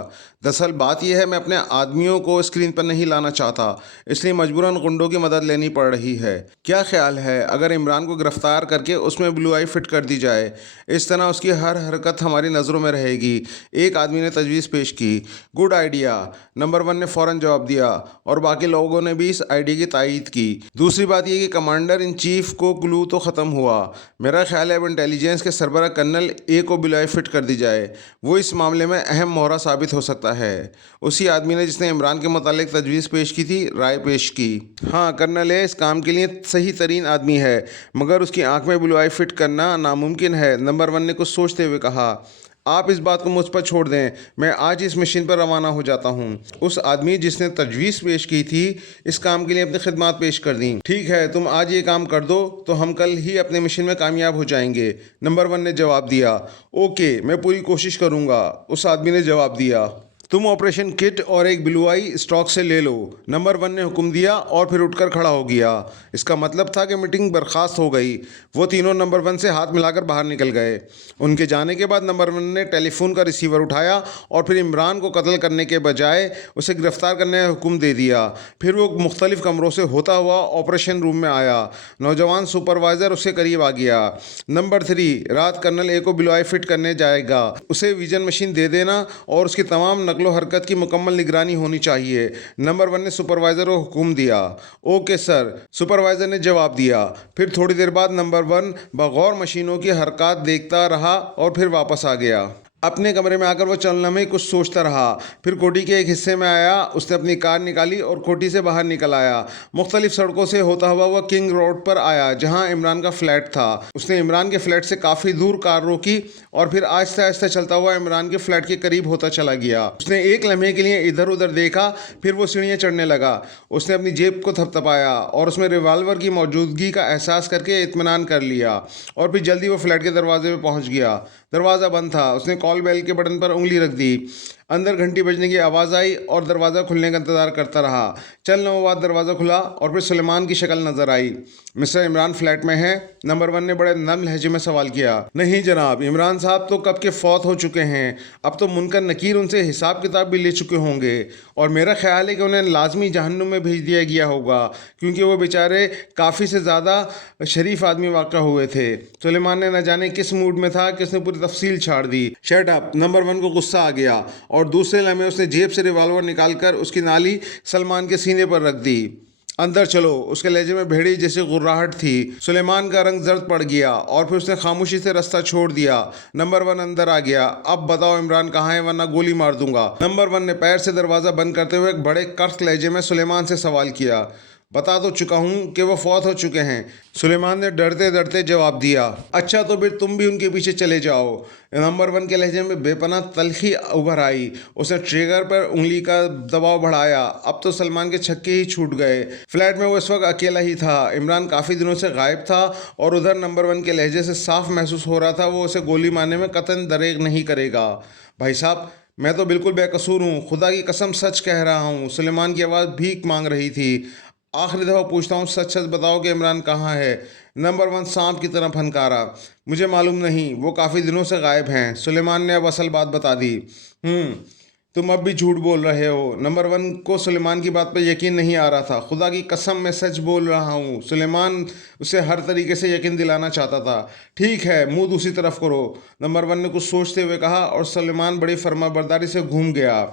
दरअसल बात यह है, मैं अपने आदमियों को स्क्रीन पर नहीं लाना चाहता, इसलिए मजबूरन गुंडों की मदद लेनी पड़ रही है। क्या ख्याल है अगर इमरान को गिरफ्तार करके उसमें ब्लू आई फिट कर दी जाए? इस तरह उसकी हर हरकत हमारी नज़रों में रहेगी। एक आदमी ने तजवीज़ पेश की। गुड आइडिया, नंबर 1 ने फ़ौरन जवाब दिया और बाकी लोगों ने भी इस आइडिया की तायीद की। दूसरी बात यह कि कमांडर इन चीफ को क्लू तो ख़त्म हुआ। मेरा ख्याल है अब इंटेलिजेंस के सरबराह कर्नल ए को ब्लू आई फिट कर दी जाए, वो इस मामले में अहम मोहरा साबित हो सकता है। उसी आदमी ने जिसने इमरान के मुतालिक तजवीज़ पेश की थी, राय पेश की। हाँ, कर्नल ए इस काम के लिए सही तरीन आदमी है, मगर उसकी आंख में ब्लू आई फिट करना नामुमकिन है। नंबर 1 ने कुछ सोचते हुए कहा। आप इस बात को मुझ पर छोड़ दें, मैं आज इस मिशन पर रवाना हो जाता हूँ। उस आदमी जिसने तजवीज़ पेश की थी, इस काम के लिए अपनी खिदमत पेश कर दी। ठीक है, तुम आज ये काम कर दो तो हम कल ही अपने मिशन में कामयाब हो जाएंगे, नंबर 1 ने जवाब दिया। ओके, मैं पूरी कोशिश करूँगा, उस आदमी ने जवाब दिया। तुम ऑपरेशन किट और एक ब्लू आई स्टॉक से ले लो, नंबर 1 ने हुक्म दिया और फिर उठकर खड़ा हो गया। इसका मतलब था कि मीटिंग बर्खास्त हो गई। वो तीनों नंबर 1 से हाथ मिलाकर बाहर निकल गए। उनके जाने के बाद नंबर 1 ने टेलीफोन का रिसीवर उठाया और फिर इमरान को कत्ल करने के बजाय उसे गिरफ्तार करने का हुक्म दे दिया। फिर वो मुख्तलिफ कमरों से होता हुआ ऑपरेशन रूम में आया। नौजवान सुपरवाइज़र उसके करीब आ गया। नंबर 3, रात कर्नल ए को ब्लू आई फिट करने जाएगा, उसे विजन मशीन दे देना और उसकी तमाम नकलो हरकत की मुकम्मल निगरानी होनी चाहिए, नंबर 1 ने सुपरवाइज़र को हुक्म दिया। ओके सर, सुपरवाइज़र ने जवाब दिया। फिर थोड़ी देर बाद नंबर 1 बगौर मशीनों की हरकत देखता रहा और फिर वापस आ गया। अपने कमरे में आकर वो चंद लम्हे कुछ सोचता रहा। फिर कोठी के एक हिस्से में आया, उसने अपनी कार निकाली और कोठी से बाहर निकल आया। मुख्तलिफ सड़कों से होता हुआ वह किंग रोड पर आया जहां इमरान का फ्लैट था। उसने इमरान के फ्लैट से काफ़ी दूर कार रोकी और फिर आहिस्ता आहिस्ता चलता हुआ इमरान के फ्लैट के करीब होता चला गया। उसने एक लम्हे के लिए इधर उधर देखा, फिर वो सीढ़ियाँ चढ़ने लगा। उसने अपनी जेब को थपथपाया और उसमें रिवाल्वर की मौजूदगी का एहसास करके इत्मीनान कर लिया और फिर जल्दी वो फ्लैट के दरवाजे पर पहुँच गया। दरवाज़ा बंद था। उसने कॉल बेल के बटन पर उंगली रख दी। अंदर घंटी बजने की आवाज़ आई और दरवाज़ा खुलने का इंतज़ार करता रहा। चंद लम्हों बाद दरवाज़ा खुला और फिर सुलेमान की शक्ल नज़र आई। मिस्टर इमरान फ्लैट में है? नंबर 1 ने बड़े नम लहजे में सवाल किया। नहीं जनाब, इमरान साहब तो कब के फौत हो चुके हैं। अब तो मुनकर नकीर उनसे हिसाब किताब भी ले चुके होंगे और मेरा ख्याल है कि उन्हें लाजमी जहन्नुम में भेज दिया गया होगा, क्योंकि वो बेचारे काफ़ी से ज़्यादा शरीफ आदमी वाक़ा हुए थे। सुलेमान ने न जाने किस मूड में था कि उसने पूरी तफसील छाड़ दी। शट अप, नंबर 1 को गुस्सा आ गया और दूसरे लम्हे उसने जेब से रिवॉल्वर निकालकर उसकी नाली सलमान के सीने पर रख दी। अंदर चलो, उसके लहजे में भेड़ी जैसी गुर्राहट थी। सुलेमान का रंग जर्द पड़ गया और फिर उसने खामोशी से रास्ता छोड़ दिया। नंबर 1 अंदर आ गया। अब बताओ इमरान कहाँ है, वरना गोली मार दूंगा। नंबर 1 ने पैर से दरवाज़ा बंद करते हुए एक बड़े कर्क लहजे में सुलेमान से सवाल किया। बता तो चुका हूँ कि वो फौत हो चुके हैं, सुलेमान ने डरते डरते जवाब दिया। अच्छा, तो फिर तुम भी उनके पीछे चले जाओ। नंबर 1 के लहजे में बेपनाह तलखी उभर आई। उसने ट्रिगर पर उंगली का दबाव बढ़ाया। अब तो सलमान के छक्के ही छूट गए। फ्लैट में वो इस वक्त अकेला ही था। इमरान काफ़ी दिनों से गायब था और उधर नंबर 1 के लहजे से साफ महसूस हो रहा था वो उसे गोली मारने में कतई दरेग नहीं करेगा। भाई साहब, मैं तो बिल्कुल बेकसूर हूँ, खुदा की कसम सच कह रहा हूँ। सुलेमान की आवाज़ भीख मांग रही थी। आखिरी दफ़ा पूछता हूँ, सच सच बताओ कि इमरान कहाँ है। नंबर 1 सांप की तरह फनकारा। मुझे मालूम नहीं, वो काफ़ी दिनों से गायब हैं। सुलेमान ने अब असल बात बता दी। तुम अब भी झूठ बोल रहे हो। नंबर 1 को सुलेमान की बात पर यकीन नहीं आ रहा था। खुदा की कसम मैं सच बोल रहा हूँ। सुलेमान उसे हर तरीके से यकीन दिलाना चाहता था। ठीक है, मुंह दूसरी तरफ करो, नंबर 1 ने कुछ सोचते हुए कहा और सुलेमान बड़ी फर्माबरदारी से घूम गया।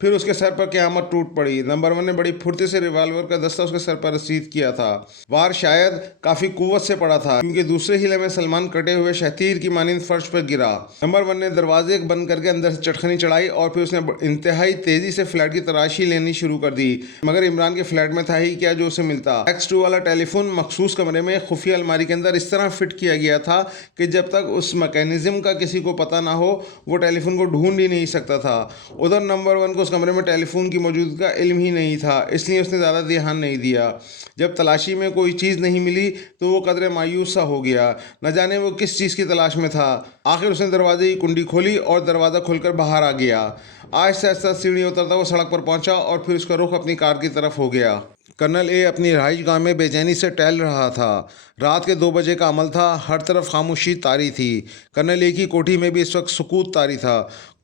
फिर उसके सर पर क़यामत टूट पड़ी। नंबर 1 ने बड़ी फुर्ती से रिवॉल्वर का दस्ता उसके सर पर रसीद किया था। वार शायद काफ़ी कुव्वत से पड़ा था, क्योंकि दूसरे ही लम्हे सलमान कटे हुए शतीर की मानिंद फर्श पर गिरा। नंबर 1 ने दरवाजे बंद करके अंदर से चटखनी चढ़ाई और फिर उसने इंतहाई तेज़ी से फ्लैट की तलाशी लेनी शुरू कर दी। मगर इमरान के फ्लैट में था ही क्या जो उसे मिलता। X2 वाला टेलीफोन मखसूस कमरे में खुफिया अलमारी के अंदर इस तरह फिट किया गया था कि जब तक उस मैकेनिज्म का किसी को पता ना हो, वो टेलीफोन को ढूंढ ही नहीं सकता था। उधर नंबर 1 को उस कमरे में टेलीफोन की मौजूदगी का इल्म ही नहीं था, इसलिए उसने ज़्यादा ध्यान नहीं दिया। जब तलाशी में कोई चीज़ नहीं मिली तो वो कदरे मायूस सा हो गया। न जाने वो किस चीज़ की तलाश में था। आखिर उसने दरवाजे की कुंडी खोली और दरवाज़ा खोलकर बाहर आ गया। आहिस्ता आहिस्ता सीढ़ी उतरता वो सड़क पर पहुंचा और फिर उसका रुख अपनी कार की तरफ हो गया। कर्नल ए अपनी रहाइश गाह में बेचैनी से टहल रहा था। रात के 2 बजे का अमल था। हर तरफ खामोशी तारी थी। कर्नल ए की कोठी में भी इस वक्त सुकूत तारी था।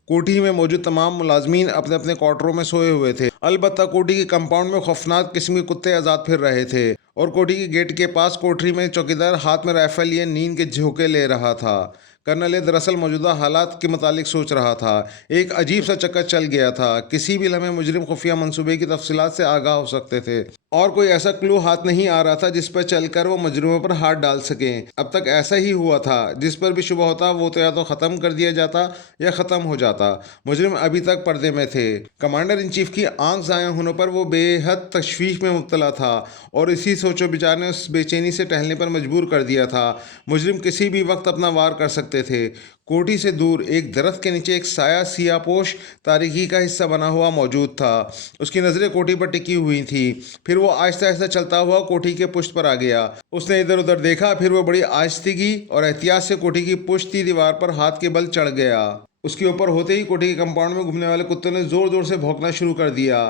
कोठी में मौजूद तमाम मुलाजमीन अपने अपने क्वार्टरों में सोए हुए थे। अलबत्ता कोठी के कंपाउंड में खौफनाक किस्म के कुत्ते आज़ाद फिर रहे थे और कोठी के गेट के पास कोठरी में चौकीदार हाथ में राइफल लिए नींद के झोंके ले रहा था। कर्नल ए दरअसल मौजूदा हालात के मुतालिक सोच रहा था। एक अजीब सा चक्कर चल गया था। किसी भी लम्हे मुजरिम खुफिया मंसूबे की तफसीलात से आगाह हो सकते थे और कोई ऐसा क्लू हाथ नहीं आ रहा था जिस पर चलकर वो मुजरिमों पर हाथ डाल सकें। अब तक ऐसा ही हुआ था। जिस पर भी शुबह होता वो तो या तो ख़त्म कर दिया जाता या ख़त्म हो जाता। मुजरिम अभी तक पर्दे में थे। कमांडर इन चीफ की आंख ज़ाया होने पर वो बेहद तशवीश में मुब्तला था और इसी सोचो विचार ने उस बेचैनी से टहलने पर मजबूर कर दिया था। मुजरिम किसी भी वक्त अपना वार कर सकते थे। कोठी से दूर एक दरख्त के नीचे एक साया सियापोश तारीकी का हिस्सा बना हुआ मौजूद था। उसकी नज़रें कोठी पर टिकी हुई थी। फिर वो आहिस्ता आहिस्ता चलता हुआ कोठी के पुष्ट पर आ गया। उसने इधर उधर देखा, फिर वो बड़ी आहिस्तगी और एहतियात से कोठी की पुश्ती दीवार पर हाथ के बल चढ़ गया। उसके ऊपर होते ही कोठी के कंपाउंड में घूमने वाले कुत्ते ने ज़ोर ज़ोर से भौंकना शुरू कर दिया।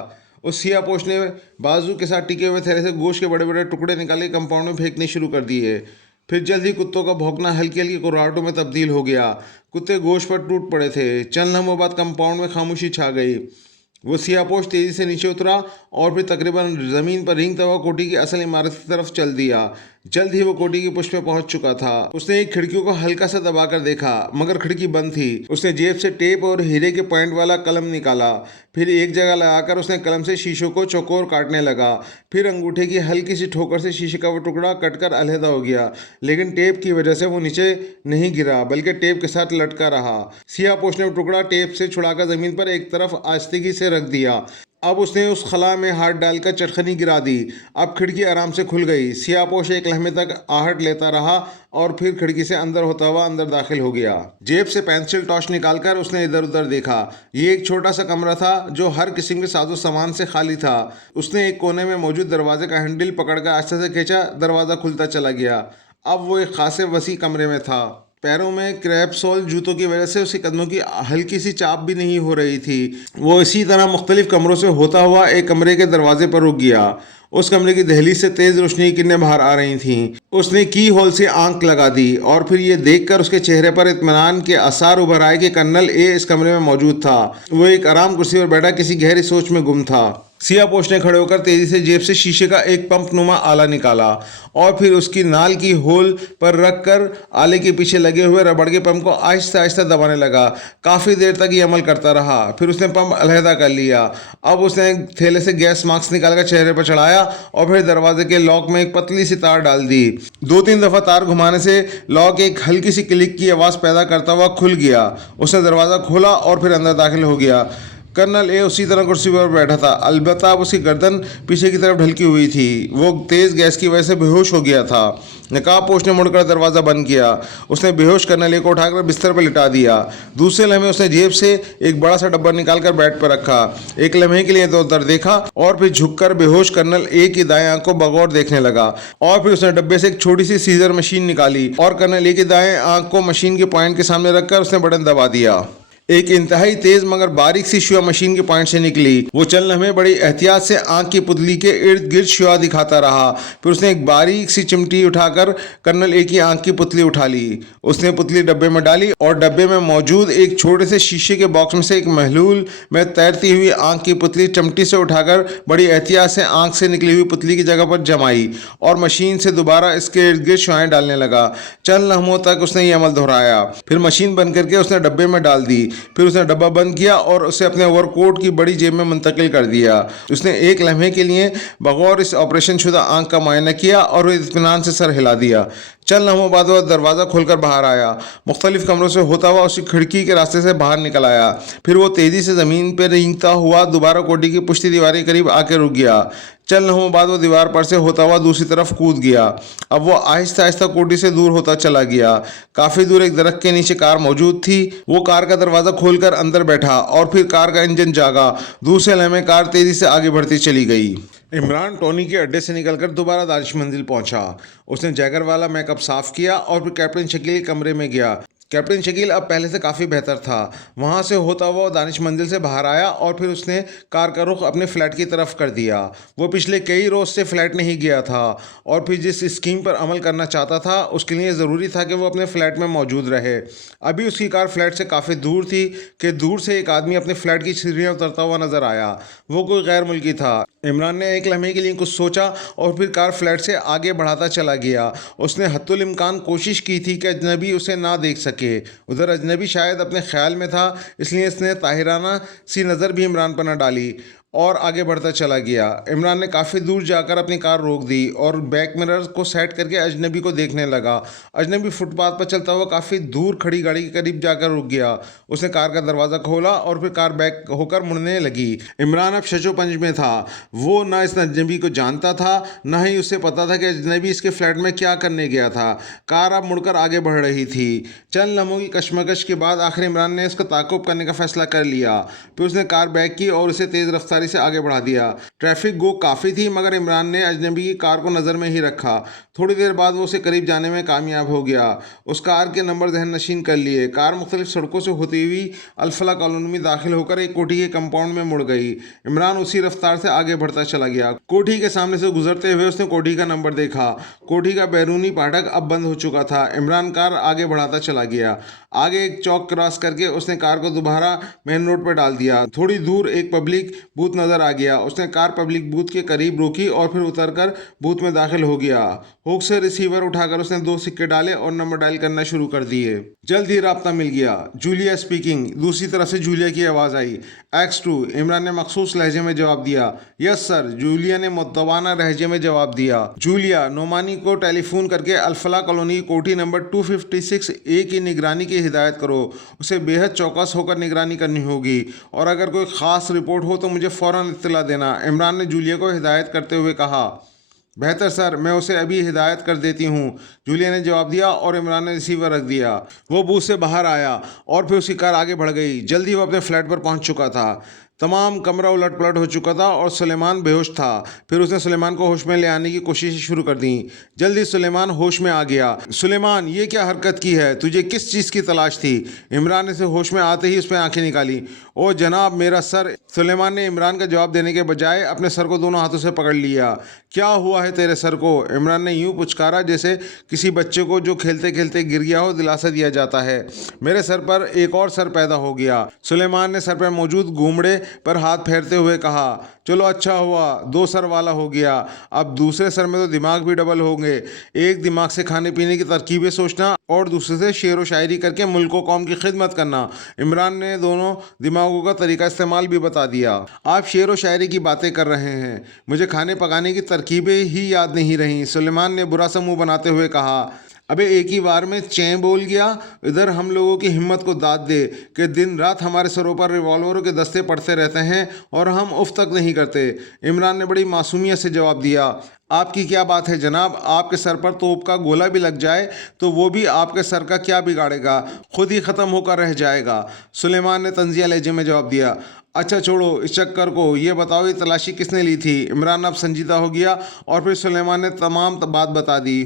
उस सियापोश ने बाजू के साथ टिके हुए थैले से गोश्त के बड़े बड़े टुकड़े निकाले कंपाउंड में फेंकने शुरू कर दिए। फिर जल्द ही कुत्तों का भौंकना हल्की हल्की कुर्राहटों में तब्दील हो गया। कुत्ते गोश्त पर टूट पड़े थे। चंद लम्हों बाद कंपाउंड में खामोशी छा गई। वो सियापोश तेज़ी से नीचे उतरा और फिर तकरीबन ज़मीन पर रेंगता हुआ कोठी की असल इमारत की तरफ चल दिया। जल्द ही वो कोठी की पुष्ट पे पहुंच चुका था। उसने एक खिड़कियों को हल्का सा दबाकर देखा, मगर खिड़की बंद थी। उसने जेब से टेप और हीरे के पॉइंट वाला कलम निकाला। फिर एक जगह लगाकर उसने कलम से शीशों को चौकोर काटने लगा। फिर अंगूठे की हल्की सी ठोकर से शीशे का वो टुकड़ा कटकर अलहदा हो गया, लेकिन टेप की वजह से वो नीचे नहीं गिरा बल्कि टेप के साथ लटका रहा। सियापोश ने वो टुकड़ा टेप से छुड़ाकर ज़मीन पर एक तरफ आस्तीगी से रख दिया। अब उसने उस खला में हाथ डालकर चटखनी गिरा दी। अब खिड़की आराम से खुल गई। सियापोश एक लम्हे तक आहट लेता रहा और फिर खिड़की से अंदर होता हुआ अंदर दाखिल हो गया। जेब से पेंसिल टॉर्च निकालकर उसने इधर उधर देखा। ये एक छोटा सा कमरा था जो हर किस्म के साजो सामान से खाली था। उसने एक कोने में मौजूद दरवाजे का हैंडल पकड़कर आस्ते से खींचा। दरवाज़ा खुलता चला गया। अब वो एक खासे वसी कमरे में था। पैरों में क्रैप सोल जूतों की वजह से उसके कदमों की हल्की सी चाप भी नहीं हो रही थी। वो इसी तरह मुख्तलिफ कमरों से होता हुआ एक कमरे के दरवाजे पर रुक गया। उस कमरे की दहलीज से तेज रोशनी की किरणें बाहर आ रही थीं। उसने की होल से आंख लगा दी और फिर ये देखकर उसके चेहरे पर इत्मीनान के आसार उभर आए कि कर्नल ए इस कमरे में मौजूद था। वो एक आराम कुर्सी पर बैठा किसी गहरी सोच में गुम था। सियापोश ने खड़े होकर तेजी से जेब से शीशे का एक पंप नुमा आला निकाला और फिर उसकी नाल की होल पर रखकर आले के पीछे लगे हुए रबड़ के पंप को आहिस्ता आहिस्ता दबाने लगा। काफ़ी देर तक ये अमल करता रहा। फिर उसने पंप अलहदा कर लिया। अब उसने थैले से गैस मास्क निकालकर चेहरे पर चढ़ाया और फिर दरवाजे के लॉक में एक पतली सी तार डाल दी। 2-3 दफ़ा तार घुमाने से लॉक एक हल्की सी क्लिक की आवाज़ पैदा करता हुआ खुल गया। उसने दरवाज़ा खोला और फिर अंदर दाखिल हो गया। कर्नल ए उसी तरह कुर्सी पर बैठा था, अलबत्ता अब उसकी गर्दन पीछे की तरफ ढलकी हुई थी। वो तेज़ गैस की वजह से बेहोश हो गया था। नकाबपोश ने मुड़कर दरवाज़ा बंद किया। उसने बेहोश कर्नल ए को उठाकर बिस्तर पर लिटा दिया। दूसरे लम्हे उसने जेब से एक बड़ा सा डब्बा निकालकर बेड पर रखा। एक लम्हे के लिए इधर उधर देखा और फिर झुककर बेहोश कर्नल ए की दाएं आंख को बगौर देखने लगा। और फिर उसने डब्बे से एक छोटी सी सीजर मशीन निकाली और कर्नल ए की दाएं आंख को मशीन के पॉइंट के सामने रखकर उसने बटन दबा दिया। एक इंतहाई तेज मगर बारीक सी शुआ मशीन के पॉइंट से निकली। वो चंद लम्हे बड़ी एहतियात से आंख की पुतली के इर्द गिर्द शुआ दिखाता रहा। फिर उसने एक बारीक सी चिमटी उठाकर कर्नल ए की आंख की पुतली उठा ली। उसने पुतली डब्बे में डाली और डब्बे में मौजूद एक छोटे से शीशे के बॉक्स में से एक महलूल में तैरती हुई आंख की पुतली चमटी से उठाकर बड़ी एहतियात से आंख से निकली हुई पुतली की जगह पर जमाई और मशीन से दोबारा इसके इर्द गिर्द शुआएं डालने लगा। चंद लम्हों तक उसने ये अमल दोहराया। फिर मशीन बंद करके उसने डब्बे में डाल दी। फिर उसने डब्बा बंद किया और उसे अपने ओवरकोट की बड़ी जेब में मुंतकिल कर दिया। उसने एक लम्हे के लिए बगौर इस ऑपरेशन शुदा आंख का मुआयना किया और इत्मीनान से सर हिला दिया। चंद लम्हों बाद वह दरवाज़ा खोलकर बाहर आया। मुख्तलिफ कमरों से होता हुआ उसी खिड़की के रास्ते से बाहर निकल आया। फिर वो तेज़ी से ज़मीन पर रेंगता हुआ दोबारा कोठी की पुश्ती दीवार के करीब आके रुक गया। चंद लम्हों बाद वो दीवार पर से होता हुआ दूसरी तरफ कूद गया। अब वो आहिस्ता आहिस्ता कोठी से दूर होता चला गया। काफ़ी दूर एक दरख्त के नीचे कार मौजूद थी। वो कार का दरवाज़ा खोलकर अंदर बैठा और फिर कार का इंजन जागा। दूसरे लम्हे कार तेज़ी से आगे बढ़ती चली गई। इमरान टोनी के अड्डे से निकलकर दोबारा दानिश मंजिल पहुंचा। उसने जैगर वाला मेकअप साफ किया और फिर कैप्टन शकील के कमरे में गया। कैप्टन शकील अब पहले से काफ़ी बेहतर था। वहाँ से होता हुआ वो दानिश मंजिल से बाहर आया और फिर उसने कार का रुख अपने फ्लैट की तरफ कर दिया। वो पिछले कई रोज़ से फ्लैट नहीं गया था और फिर जिस स्कीम पर अमल करना चाहता था उसके लिए ज़रूरी था कि वो अपने फ्लैट में मौजूद रहे। अभी उसकी कार फ्लैट से काफ़ी दूर थी कि दूर से एक आदमी अपने फ्लैट की सीढ़ियाँ उतरता हुआ नजर आया। वो कोई गैर मुल्की था। इमरान ने एक लम्हे के लिए कुछ सोचा और फिर कार फ्लैट से आगे बढ़ाता चला गया। उसने हत्तुल इम्कान कोशिश की थी कि अजनबी उसे ना देख सके। उधर अजनबी शायद अपने ख्याल में था, इसलिए इसने ताहिराना सी नज़र भी इमरान पर न डाली और आगे बढ़ता चला गया। इमरान ने काफ़ी दूर जाकर अपनी कार रोक दी और बैक मिरर को सेट करके अजनबी को देखने लगा। अजनबी फुटपाथ पर चलता हुआ काफ़ी दूर खड़ी गाड़ी के करीब जाकर रुक गया। उसने कार का दरवाज़ा खोला और फिर कार बैक होकर मुड़ने लगी। इमरान अब शशोपंज में था। वो ना इस अजनबी को जानता था, ना ही उसे पता था कि अजनबी इसके फ्लैट में क्या करने गया था। कार अब मुड़कर आगे बढ़ रही थी। चंद लम्हों की कशमकश के बाद आखिर इमरान ने इसका ताक़ुब करने का फैसला कर लिया। फिर उसने कार बैक की और उसे तेज़ रफ्तारी से आगे बढ़ा दिया। ट्रैफिक गो काफ़ी थी मगर इमरान ने अजनबी की कार को नज़र में ही रखा। थोड़ी देर बाद वो उसे करीब जाने में कामयाब हो गया। उस कार के नंबर जहन नशीन कर लिए। कार मुख्तलिफ सड़कों से होती हुई अल्फला कॉलोनी में दाखिल होकर एक कोठी के कंपाउंड में मुड़ गई। इमरान उसी रफ्तार से आगे बढ़ता चला गया। कोठी के सामने से गुजरते हुए उसने कोठी का नंबर देखा। कोठी का बैरूनी फाटक अब बंद हो चुका था। इमरान कार आगे बढ़ाता चला गया। आगे एक चौक क्रॉस करके उसने कार को दोबारा मेन रोड पर डाल दिया। थोड़ी दूर एक पब्लिक बूथ नज़र आ गया। उसने कार पब्लिक बूथ के करीब रोकी और फिर उतरकर बूथ में दाखिल हो गया। हुक से रिसीवर उठाकर उसने 2 सिक्के डाले और नंबर डायल करना शुरू कर दिए। जल्द ही राब्ता मिल गया। Julia speaking. दूसरी तरफ से जूलिया की आवाज़ आई। X2। इमरान ने मखसूस लहजे में जवाब दिया। Yes sir. जूलिया ने मुद्दवाना लहजे में जवाब दिया। जूलिया नोमानी को टेलीफोन करके अल्फला कॉलोनी कोठी नंबर 256A की निगरानी की हिदायत करो। उसे बेहद चौकस होकर निगरानी करनी होगी और अगर कोई ख़ास रिपोर्ट हो तो मुझे फ़ौरन इत्तला देना। इमरान ने जूलिया को हिदायत करते हुए कहा। बेहतर सर, मैं उसे अभी हिदायत कर देती हूँ, जूलिया ने जवाब दिया और इमरान ने रिसीवर रख दिया। वो बूथ से बाहर आया और फिर उसकी कार आगे बढ़ गई। जल्दी वो अपने फ्लैट पर पहुँच चुका था। तमाम कमरा उलट पलट हो चुका था और सुलेमान बेहोश था। फिर उसने सुलेमान को होश में ले आने की कोशिश शुरू कर दी। जल्दी सुलेमान होश में आ गया। सुलेमान, ये क्या हरकत की है? तुझे किस चीज़ की तलाश थी? इमरान ने से होश में आते ही उस पर आंखें निकाली। ओ जनाब, मेरा सर। सुलेमान ने इमरान का जवाब देने के बजाय अपने सर को दोनों हाथों से पकड़ लिया। क्या हुआ है तेरे सर को? इमरान ने यूं पुचकारा जैसे किसी बच्चे को जो खेलते खेलते गिर गया हो दिलासा दिया जाता है। मेरे सर पर एक और सर पैदा हो गया। सुलेमान ने सर पर मौजूद घूमड़े पर हाथ फेरते हुए कहा। चलो अच्छा हुआ, 2 सर वाला हो गया। अब दूसरे सर में तो दिमाग भी डबल होंगे। एक दिमाग से खाने पीने की तरकीबें सोचना और दूसरे से शेर व शायरी करके मुल्क व कौम की खिदमत करना। इमरान ने दोनों दिमागों का तरीका इस्तेमाल भी बता दिया। आप शेर व शायरी की बातें कर रहे हैं, मुझे खाने पकाने की तरकीबें ही याद नहीं रहीं। सुलेमान ने बुरा सा मुंह बनाते हुए कहा। अबे एक ही बार में चैं बोल गया। इधर हम लोगों की हिम्मत को दाद दे कि दिन रात हमारे सरों पर रिवॉल्वरों के दस्ते पड़ते रहते हैं और हम उफ तक नहीं करते। इमरान ने बड़ी मासूमियत से जवाब दिया। आपकी क्या बात है जनाब? आपके सर पर तोप का गोला भी लग जाए तो वो भी आपके सर का क्या बिगाड़ेगा, खुद ही ख़त्म होकर रह जाएगा। सुलेमान ने तंजिया लहजे में जवाब दिया। अच्छा छोड़ो इस चक्कर को, ये बताओ ये तलाशी किसने ली थी? इमरान अब संजीदा हो गया और फिर सुलेमान ने तमाम बात बता दी।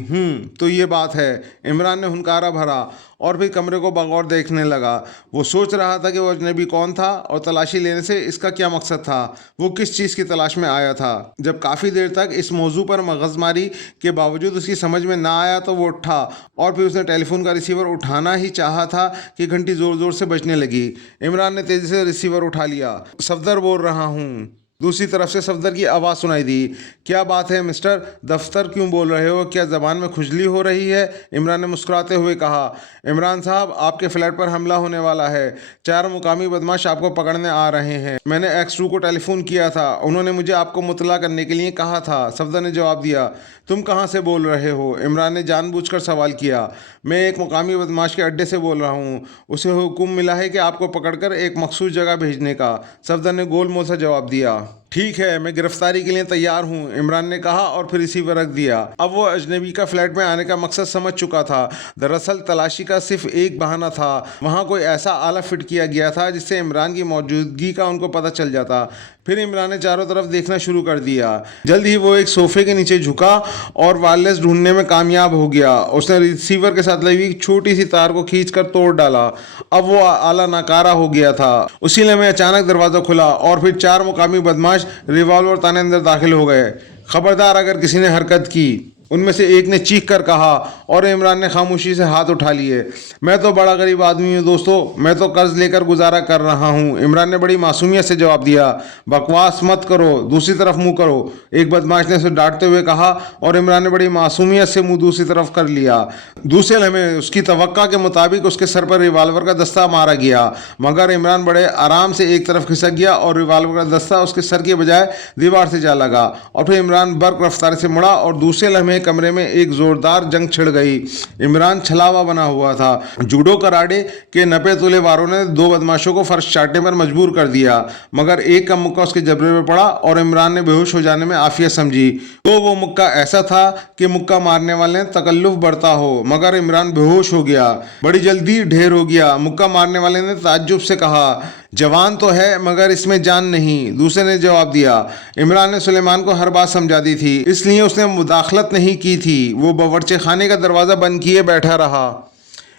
तो ये बात है। इमरान ने हुनकारा भरा और फिर कमरे को बगौर देखने लगा। वो सोच रहा था कि वो अजनबी कौन था और तलाशी लेने से इसका क्या मकसद था। वो किस चीज़ की तलाश में आया था। जब काफ़ी देर तक इस मौजू पर मगजमारी के बावजूद उसकी समझ में ना आया तो वो उठा और फिर उसने टेलीफोन का रिसीवर उठाना ही चाहा था कि घंटी ज़ोर ज़ोर से बजने लगी। इमरान ने तेज़ी से रिसीवर उठा लिया। सफदर बोल रहा हूँ। दूसरी तरफ से सफदर की आवाज़ सुनाई दी। क्या बात है मिस्टर? दफ्तर क्यों बोल रहे हो? क्या ज़बान में खुजली हो रही है? इमरान ने मुस्कुराते हुए कहा। इमरान साहब, आपके फ्लैट पर हमला होने वाला है। 4 मुकामी बदमाश आपको पकड़ने आ रहे हैं। मैंने X2 को टेलीफोन किया था, उन्होंने मुझे आपको मुतला करने के लिए कहा था। सफदर ने जवाब दिया। तुम कहाँ से बोल रहे हो? इमरान ने जानबूझकर सवाल किया। मैं एक मुकामी बदमाश के अड्डे से बोल रहा हूँ। उसे हुक्म मिला है कि आपको पकड़कर एक मखसूस जगह भेजने का। सफदर ने गोल मोल सा जवाब दिया। ठीक है, मैं गिरफ्तारी के लिए तैयार हूँ, इमरान ने कहा और फिर रिसीवर रख दिया। अब वो अजनबी का फ्लैट में आने का मकसद समझ चुका था। दरअसल तलाशी का सिर्फ एक बहाना था। वहाँ कोई ऐसा आला फिट किया गया था जिससे इमरान की मौजूदगी का उनको पता चल जाता। फिर इमरान ने चारों तरफ देखना शुरू कर दिया। जल्द ही वो एक सोफे के नीचे झुका और वायरलेस ढूंढने में कामयाब हो गया। उसने रिसीवर के साथ लगी एक छोटी सी तार को खींचकर तोड़ डाला। अब वो आला नाकारा हो गया था। उसी लम्हे अचानक दरवाज़ा खुला और फिर 4 मुकामी बदमाश रिवॉल्वर ताने अंदर दाखिल हो गए। खबरदार अगर किसी ने हरकत की, उनमें से एक ने चीख कर कहा और इमरान ने खामोशी से हाथ उठा लिए। मैं तो बड़ा गरीब आदमी हूँ दोस्तों, मैं तो कर्ज लेकर गुजारा कर रहा हूँ, इमरान ने बड़ी मासूमियत से जवाब दिया। बकवास मत करो, दूसरी तरफ मुंह करो, एक बदमाश ने उसे डांटते हुए कहा और इमरान ने बड़ी मासूमियत से मुंह दूसरी तरफ कर लिया। दूसरे लम्हे उसकी तवक्का के मुताबिक उसके सर पर रिवाल्वर का दस्ता मारा गया, मगर इमरान बड़े आराम से एक तरफ खिसक गया और रिवाल्वर का दस्ता उसके सर के बजाय दीवार से जा लगा। और फिर इमरान बर्क रफ्तार से मुड़ा और दूसरे लम्हे कमरे में एक जोरदार जंग छिड़ गई। इमरान छलावा बना हुआ था। जूडो कराटे के नपे तुले वारों ने 2 बदमाशों को फर्श चाटने पर मजबूर कर दिया, मगर एक का मुक्का उसके जबड़े में पड़ा और इमरान ने बेहोश हो जाने में आफियत समझी। तो वो मुक्का ऐसा था कि मुक्का मारने वाले ने तकल्लुफ बरता हो, मगर इमरान बेहोश हो गया। बड़ी जल्दी ढेर हो गया। मुक्का मारने वाले ने ताज्जुब से कहा, जवान तो है मगर इसमें जान नहीं। दूसरे ने जवाब दिया, इमरान ने सुलेमान को हर बात समझा दी थी, इसलिए उसने मुदाखलत नहीं की थी। वो बावर्ची खाने का दरवाज़ा बंद किए बैठा रहा।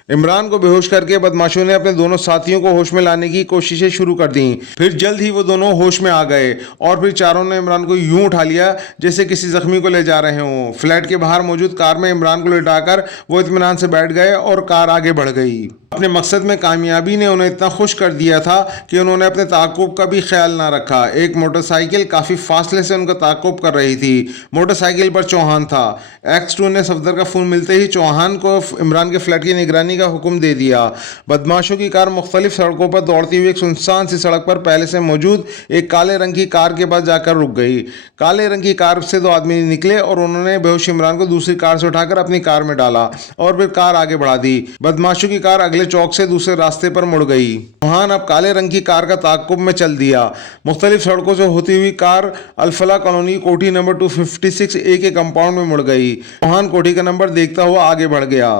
इमरान को बेहोश करके बदमाशों ने अपने दोनों साथियों को होश में लाने की कोशिशें शुरू कर दी। फिर जल्द ही वो दोनों होश में आ गए और फिर चारों ने इमरान को यूं उठा लिया जैसे किसी जख्मी को ले जा रहे हों। फ्लैट के बाहर मौजूद कार में इमरान को लिटाकर वो इत्मीनान से बैठ गए और कार आगे बढ़ गई। अपने मकसद में कामयाबी ने उन्हें इतना खुश कर दिया था कि उन्होंने अपने ताक़ुब का भी ख्याल ना रखा। एक मोटरसाइकिल काफ़ी फासले से उनका ताक़ुब कर रही थी। मोटरसाइकिल पर चौहान था। X2 ने सफदर का फ़ोन मिलते ही चौहान को इमरान के फ्लैट की निगरानी का हुक्म दे दिया। बदमाशों की कार मुख्तलिफ सड़कों पर दौड़ती हुई एक सुनसान सी सड़क पर पहले से मौजूद एक काले रंग की कार के पास जाकर रुक गई। काले रंग की कार से 2 आदमी निकले और उन्होंने बेहोश इमरान को दूसरी कार से उठाकर अपनी कार में डाला और फिर कार आगे बढ़ा दी। बदमाशों की कार अगले चौक से दूसरे रास्ते पर मुड़ गई। चौहान अब काले रंग की कार का ताक़ुब में चल दिया। मुख्तलिफ सड़कों से होती हुई कार अल्फला कॉलोनी कोठी नंबर 256A के कंपाउंड में मुड़ गई। चौहान कोठी का नंबर देखता हुआ आगे बढ़ गया।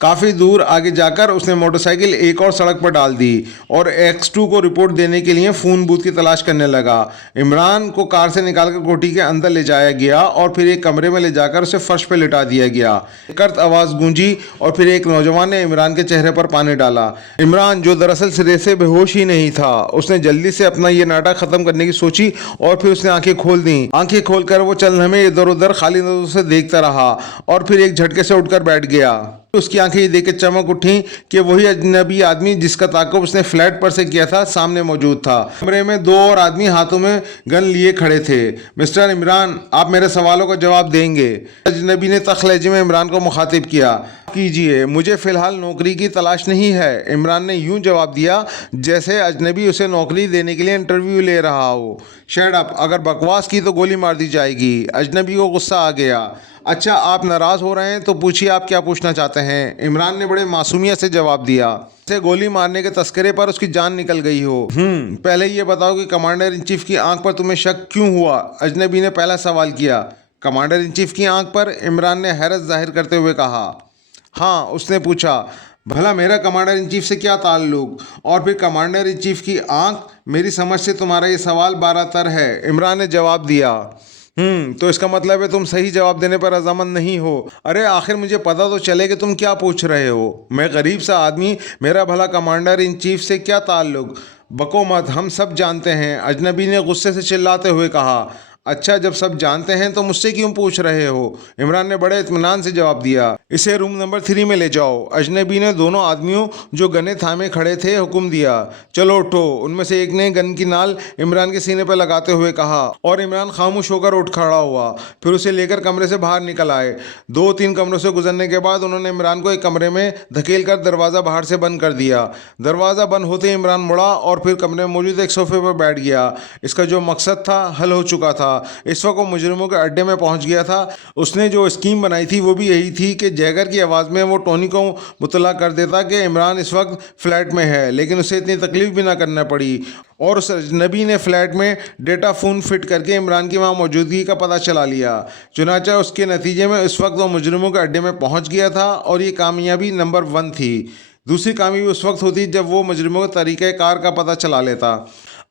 काफ़ी दूर आगे जाकर उसने मोटरसाइकिल एक और सड़क पर डाल दी और X2 को रिपोर्ट देने के लिए फ़ोन बूथ की तलाश करने लगा। इमरान को कार से निकालकर कोठी के अंदर ले जाया गया और फिर एक कमरे में ले जाकर उसे फर्श पर लिटा दिया गया। कर्त आवाज़ गूंजी और फिर एक नौजवान ने इमरान के चेहरे पर पानी डाला। इमरान, जो दरअसल सिरे से बेहोश ही नहीं था, उसने जल्दी से अपना ये नाटक ख़त्म करने की सोची और फिर उसने आंखें खोल दी। आंखें खोलकर वो चल हमें इधर उधर खाली नजरों से देखता रहा और फिर एक झटके से उठकर बैठ गया। उसकी आंखें ये देख के चमक उठी कि वही अजनबी आदमी जिसका ताक़ुब उसने फ्लैट पर से किया था सामने मौजूद था। कमरे में 2 और आदमी हाथों में गन लिए खड़े थे। मिस्टर इमरान, आप मेरे सवालों का जवाब देंगे? अजनबी ने तख्त लहजे में इमरान को मुखातिब किया। कीजिए, मुझे फ़िलहाल नौकरी की तलाश नहीं है, इमरान ने यूं जवाब दिया जैसे अजनबी उसे नौकरी देने के लिए इंटरव्यू ले रहा हो। शट अप, अगर बकवास की तो गोली मार दी जाएगी। अजनबी को गुस्सा आ गया। अच्छा, आप नाराज़ हो रहे हैं तो पूछिए आप क्या पूछना चाहते हैं, इमरान ने बड़े मासूमियत से जवाब दिया। से गोली मारने के तस्करे पर उसकी जान निकल गई हो। पहले ये बताओ कि कमांडर इन चीफ की आंख पर तुम्हें शक क्यों हुआ? अजनबी ने पहला सवाल किया। कमांडर इन चीफ की आंख पर? इमरान ने हैरत जाहिर करते हुए कहा। हाँ, उसने पूछा, भला मेरा कमांडर इन चीफ से क्या ताल्लुक? और फिर कमांडर इन चीफ की आंख? मेरी समझ से तुम्हारा ये सवाल बारातर है, इमरान ने जवाब दिया। तो इसका मतलब है तुम सही जवाब देने पर रजामंद नहीं हो। अरे आखिर मुझे पता तो चले कि तुम क्या पूछ रहे हो। मैं गरीब सा आदमी, मेरा भला कमांडर इन चीफ से क्या ताल्लुक? बको मत, हम सब जानते हैं, अजनबी ने गुस्से से चिल्लाते हुए कहा। अच्छा, जब सब जानते हैं तो मुझसे क्यों पूछ रहे हो? इमरान ने बड़े इत्मीनान से जवाब दिया। इसे रूम नंबर 3 में ले जाओ। अजनबी ने दोनों आदमियों जो गने थामे खड़े थे हुक्म दिया। चलो उठो। उनमें से एक ने गन की नाल इमरान के सीने पर लगाते हुए कहा और इमरान खामोश होकर उठ खड़ा हुआ। फिर उसे लेकर कमरे से बाहर निकल आए। 2-3 कमरों से गुजरने के बाद उन्होंने इमरान को एक कमरे में धकेल कर दरवाज़ा बाहर से बंद कर दिया। दरवाज़ा बंद होते ही इमरान मुड़ा और फिर कमरे में मौजूद एक सोफे पर बैठ गया। इसका जो मकसद था हल हो चुका था। इस वक्त वो मुजरिमों के अड्डे में पहुंच गया था। उसने जो स्कीम बनाई थी वो भी यही थी कि जैगर की आवाज़ में वो टोनी को मुतला कर देता कि इमरान इस वक्त फ्लैट में है, लेकिन उसे इतनी तकलीफ भी ना करना पड़ी। और उस अजनबी ने फ्लैट में डेटा फ़ोन फिट करके इमरान की वहाँ मौजूदगी का पता चला लिया। चुनांचे उसके नतीजे में इस वक्त वो मुजरिमों के अड्डे में पहुँच गया था और ये कामयाबी नंबर 1 थी। दूसरी कामयाबी उस वक्त होती जब वो मुजरिमों के तरीक़ेकार का पता चला लेता।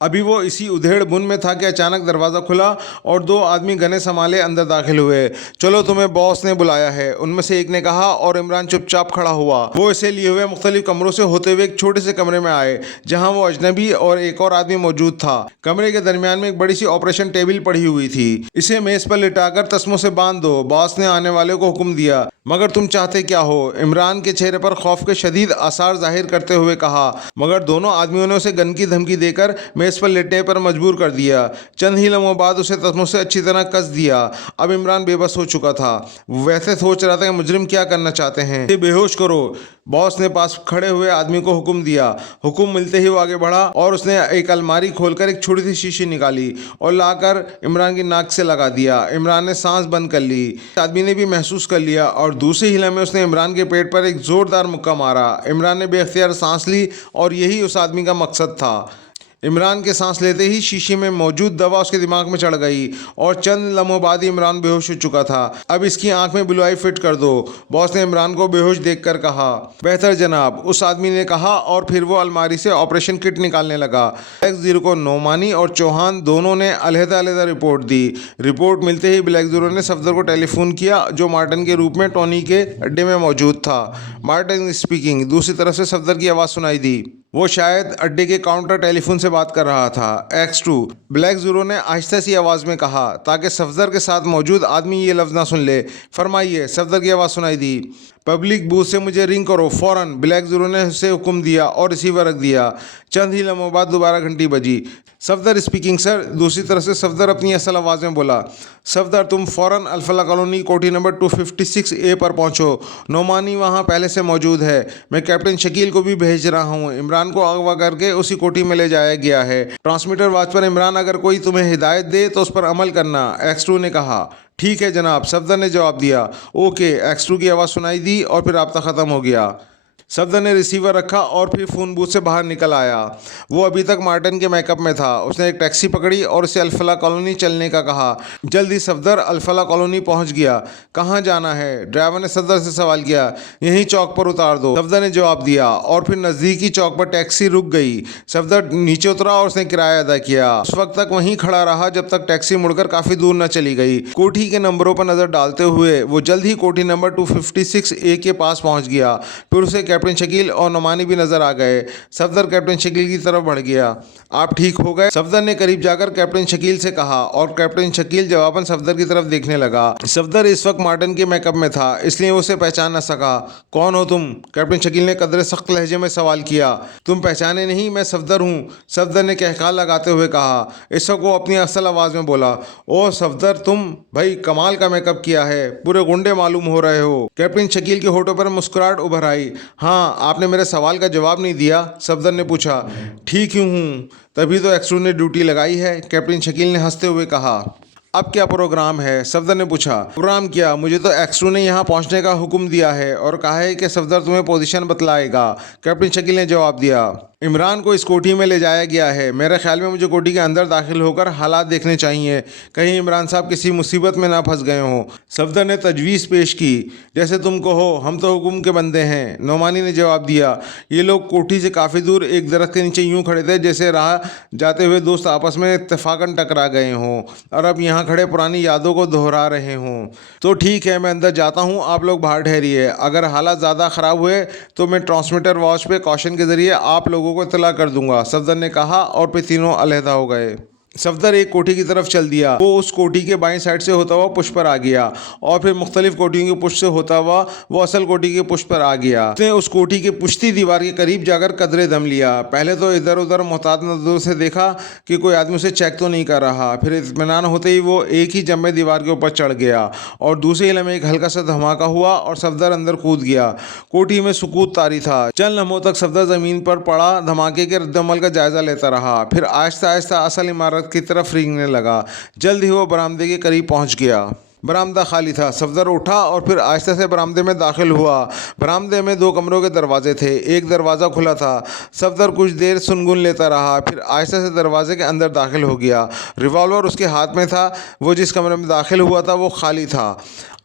अभी वो इसी उधेड़ बुन में था कि अचानक दरवाज़ा खुला और 2 आदमी गने संभाले अंदर दाखिल हुए। चलो तुम्हें बॉस ने बुलाया है, उनमें से एक ने कहा, और इमरान चुपचाप खड़ा हुआ। वो इसे लिए हुए मुख्तलिफ कमरों से होते हुए एक छोटे से कमरे में आए जहां वो अजनबी और एक और आदमी मौजूद था। कमरे के दरमियान में एक बड़ी सी ऑपरेशन टेबल पड़ी हुई थी। इसे मेज़ पर लिटाकर तस्मों से बांध दो, बॉस ने आने वाले को हुक्म दिया। मगर तुम चाहते क्या हो? इमरान के चेहरे पर खौफ के शदीद आसार जाहिर करते हुए कहा। मगर दोनों आदमियों ने उसे गन की धमकी देकर मेज़ पर लेटने पर मजबूर कर दिया। चंद ही लम्हों बाद उसे तस्मों से अच्छी तरह कस दिया। अब इमरान बेबस हो चुका था। वैसे सोच रहा था कि मुजरिम क्या करना चाहते हैं। इसे बेहोश करो, बॉस ने पास खड़े हुए आदमी को हुक्म दिया। हुक्म मिलते ही वो आगे बढ़ा और उसने एक अलमारी खोलकर एक छोटी सी शीशी निकाली और लाकर इमरान की नाक से लगा दिया। इमरान ने सांस बंद कर ली। आदमी ने भी महसूस कर लिया और दूसरे हिले में उसने इमरान के पेट पर एक जोरदार मुक्का मारा। इमरान ने बेख्तियार सांस ली और यही उस आदमी का मकसद था। इमरान के सांस लेते ही शीशे में मौजूद दवा उसके दिमाग में चढ़ गई और चंद लम्हों बाद ही इमरान बेहोश हो चुका था। अब इसकी आंख में ब्लू आई फिट कर दो, बॉस ने इमरान को बेहोश देखकर कहा। बेहतर जनाब, उस आदमी ने कहा और फिर वो अलमारी से ऑपरेशन किट निकालने लगा। ब्लैक जीरो को नोमानी और चौहान दोनों ने अलहदा-अलहदा रिपोर्ट दी। रिपोर्ट मिलते ही ब्लैक जीरो ने सफदर को टेलीफोन किया जो मार्टिन के रूप में टोनी के अड्डे में मौजूद था। Martin speaking. दूसरी तरफ से सफदर की आवाज़ सुनाई दी। वो शायद अड्डे के काउंटर टेलीफोन से बात कर रहा था। X2, ब्लैक ज़ीरो ने आहिस्ता सी आवाज़ में कहा ताकि सफदर के साथ मौजूद आदमी ये लफ्ज़ ना सुन ले। फरमाइए, सफदर की आवाज़ सुनाई दी। पब्लिक बूथ से मुझे रिंग करो फ़ौरन, ब्लैक ज़ीरो ने उसे हुक्म दिया और रिसीवर रख दिया। चंद ही लम्हों बाद दोबारा घंटी बजी। Safdar speaking sir. दूसरी तरफ से सफदर अपनी असल आवाज़ में बोला। सफदर, तुम फ़ौरन अल्फला कॉलोनी कोठी नंबर 256A पर पहुंचो। नोमानी वहां पहले से मौजूद है। मैं कैप्टन शकील को भी भेज रहा हूं। इमरान को अगवा करके उसी कोठी में ले जाया गया है। ट्रांसमीटर वाच पर इमरान अगर कोई तुम्हें हिदायत दे तो उस पर अमल करना, X2 ने कहा। ठीक है जनाब, सफदर ने जवाब दिया। ओके, X2 की आवाज़ सुनाई दी और फिर राब्ता ख़त्म हो गया। सफदर ने रिसीवर रखा और फिर फ़ोन बूथ से बाहर निकल आया। वो अभी तक मार्टिन के मेकअप में था। उसने एक टैक्सी पकड़ी और उसे अल्फला कॉलोनी चलने का कहा। जल्दी सफदर अल्फला कॉलोनी पहुंच गया। कहाँ जाना है? ड्राइवर ने सफदर से सवाल किया। यहीं चौक पर उतार दो, सफदर ने जवाब दिया और फिर नज़दीकी चौक पर टैक्सी रुक गई। सफदर नीचे उतरा और उसने किराया अदा किया। उस वक्त तक वहीं खड़ा रहा जब तक टैक्सी मुड़कर काफ़ी दूर न चली गई। कोठी के नंबरों पर नज़र डालते हुए वो जल्द ही कोठी नंबर 256A के पास पहुँच गया। फिर उसे कैप्टन शकील और नोमानी भी नजर आ गए। सफदर कैप्टन शकील की तरफ बढ़ गया। आप ठीक हो गए? सफदर ने करीब जाकर कैप्टन शकील से कहा और कैप्टन शकील जवाबन सफदर की तरफ देखने लगा। सफदर इस वक्त मार्टिन के मेकअप में था, इसलिए उसे पहचान न सका। कौन हो तुम? कैप्टन शकील ने कदरे सख्त लहजे में सवाल किया। तुम पहचाने नहीं? मैं सफदर हूँ, सफदर ने कहका लगाते हुए कहा। इस वक्त वो अपनी असल आवाज़ में बोला। ओह सफदर, तुम भाई कमाल का मेकअप किया है, पूरे गुंडे मालूम हो रहे हो। कैप्टन शकील के होठों पर मुस्कुराहट उभर आई। हाँ, आपने मेरे सवाल का जवाब नहीं दिया, सफदर ने पूछा। ठीक ही हूँ, तभी तो X2 ने ड्यूटी लगाई है, कैप्टन शकील ने हंसते हुए कहा। अब क्या प्रोग्राम है? सफदर ने पूछा। प्रोग्राम क्या? मुझे तो X2 ने यहाँ पहुँचने का हुक्म दिया है और कहा है कि सफदर तुम्हें पोजीशन बतलाएगा, कैप्टन शकील ने जवाब दिया। इमरान को इस कोठी में ले जाया गया है। मेरे ख्याल में मुझे कोठी के अंदर दाखिल होकर हालात देखने चाहिए, कहीं इमरान साहब किसी मुसीबत में ना फंस गए हों। सफदर ने तजवीज़ पेश की। जैसे तुम कहो, हम तो हुक्म के बंदे हैं, नोमानी ने जवाब दिया। ये लोग कोठी से काफ़ी दूर एक दरख्त के नीचे यूं खड़े थे जैसे राह जाते हुए दोस्त आपस में इत्तेफाकन टकरा गए हों और अब यहाँ खड़े पुरानी यादों को दोहरा रहे हों। तो ठीक है, मैं अंदर जाता हूँ, आप लोग बाहर ठहरिए। अगर हालात ज़्यादा ख़राब हुए तो मैं ट्रांसमीटर वॉच पे कॉशन के ज़रिए आप लोगों को इत्तला कर दूंगा, सफदर ने कहा और फिर तीनों अलहदा हो गए। सफदर एक कोठी की तरफ चल दिया। वो उस कोठी के बाईं साइड से होता हुआ पुश पर आ गया और फिर मुख्तलिफ कोठियों के पुश से होता हुआ वो असल कोठी के पुश पर आ गया। उसने उस कोठी की पुश्ती दीवार के करीब जाकर कदरे दम लिया। पहले तो इधर उधर मोहतात नजरों से देखा कि कोई आदमी उसे चेक तो नहीं कर रहा। फिर इत्मीनान होते ही वो एक ही जम में दीवार के ऊपर चढ़ गया और दूसरे हिले में एक हल्का सा धमाका हुआ और सफदर अंदर कूद गया। कोठी में सुकूत तारी था। चंद लम्हों तक सफदर जमीन पर पड़ा धमाके के रद्दमल का जायजा लेता रहा। फिर आहिस्ता आहिस्ता असल इमारत इमारत की तरफ रेंगने लगा। जल्द ही वो बरामदे के करीब पहुंच गया। बरामदा खाली था। सफदर उठा और फिर आहिस्ते से बरामदे में दाखिल हुआ। बरामदे में 2 कमरों के दरवाजे थे। एक दरवाज़ा खुला था। सफदर कुछ देर सुनगुन लेता रहा, फिर आहिस्ते से दरवाजे के अंदर दाखिल हो गया। रिवॉल्वर उसके हाथ में था। वो जिस कमरे में दाखिल हुआ था वो खाली था।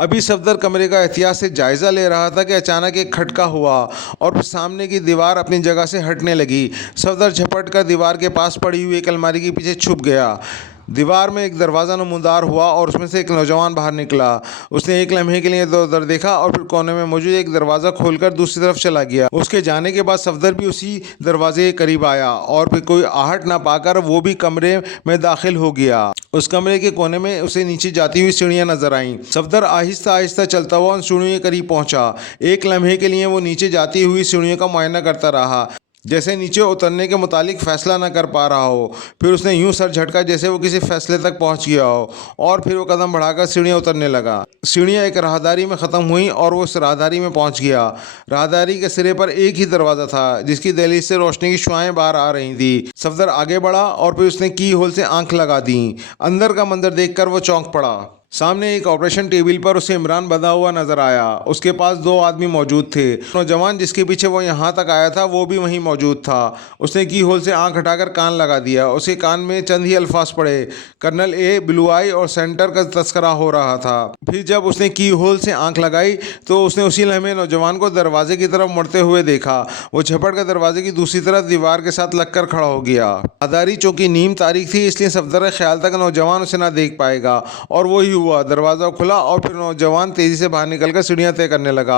अभी सफदर कमरे का एहतियात से जायज़ा ले रहा था कि अचानक एक खटका हुआ और सामने की दीवार अपनी जगह से हटने लगी। सफदर झपट कर दीवार के पास पड़ी हुई एक अलमारी के पीछे छुप गया। दीवार में एक दरवाज़ा नमूदार हुआ और उसमें से एक नौजवान बाहर निकला। उसने एक लम्हे के लिए इधर उधर देखा और फिर कोने में मौजूद एक दरवाज़ा खोलकर दूसरी तरफ चला गया। उसके जाने के बाद सफदर भी उसी दरवाजे के करीब आया और फिर कोई आहट ना पाकर वो भी कमरे में दाखिल हो गया। उस कमरे के कोने में उसे नीचे जाती हुई सीढ़ियां नजर आईं। सफदर आहिस्ता आहिस्ता चलता हुआ उन सीढ़ियों के करीब पहुंचा। एक लम्हे के लिए वो नीचे जाती हुई सीढ़ियों का मुआयना करता रहा, जैसे नीचे उतरने के मुतालिक फ़ैसला न कर पा रहा हो। फिर उसने यूं सर झटका जैसे वो किसी फैसले तक पहुंच गया हो और फिर वो कदम बढ़ाकर सीढ़ियाँ उतरने लगा। सीढ़ियाँ एक राहदारी में ख़त्म हुई और वो उस राहदारी में पहुंच गया। राहदारी के सिरे पर एक ही दरवाज़ा था जिसकी दहलीज से रोशनी की शुआएं बाहर आ रही थी। सफदर आगे बढ़ा और फिर उसने की होल से आंख लगा दी। अंदर का मंजर देखकर वो चौंक पड़ा। सामने एक ऑपरेशन टेबल पर उसे इमरान बंधा हुआ नजर आया। उसके पास 2 आदमी मौजूद थे। नौजवान जिसके पीछे वो यहाँ तक आया था वो भी वहीं मौजूद था। उसने की होल से आंख हटाकर कान लगा दिया। उसके कान में चंद ही अल्फाज पड़े, कर्नल ए, ब्लू आई और सेंटर का तस्करा हो रहा था। फिर जब उसने की होल से आंख लगाई तो उसने उसी लम्हे नौजवान को दरवाजे की तरफ मुड़ते हुए देखा। वो झपट कर दरवाजे की दूसरी तरफ दीवार के साथ लगकर खड़ा हो गया। आधारी चौकी नीम तारीख थी, इसलिए सफदर का ख्याल था कि नौजवान उसे ना देख पाएगा और वही हुआ। दरवाज़ा खुला और फिर नौजवान तेज़ी से बाहर निकलकर सीढ़ियाँ तय करने लगा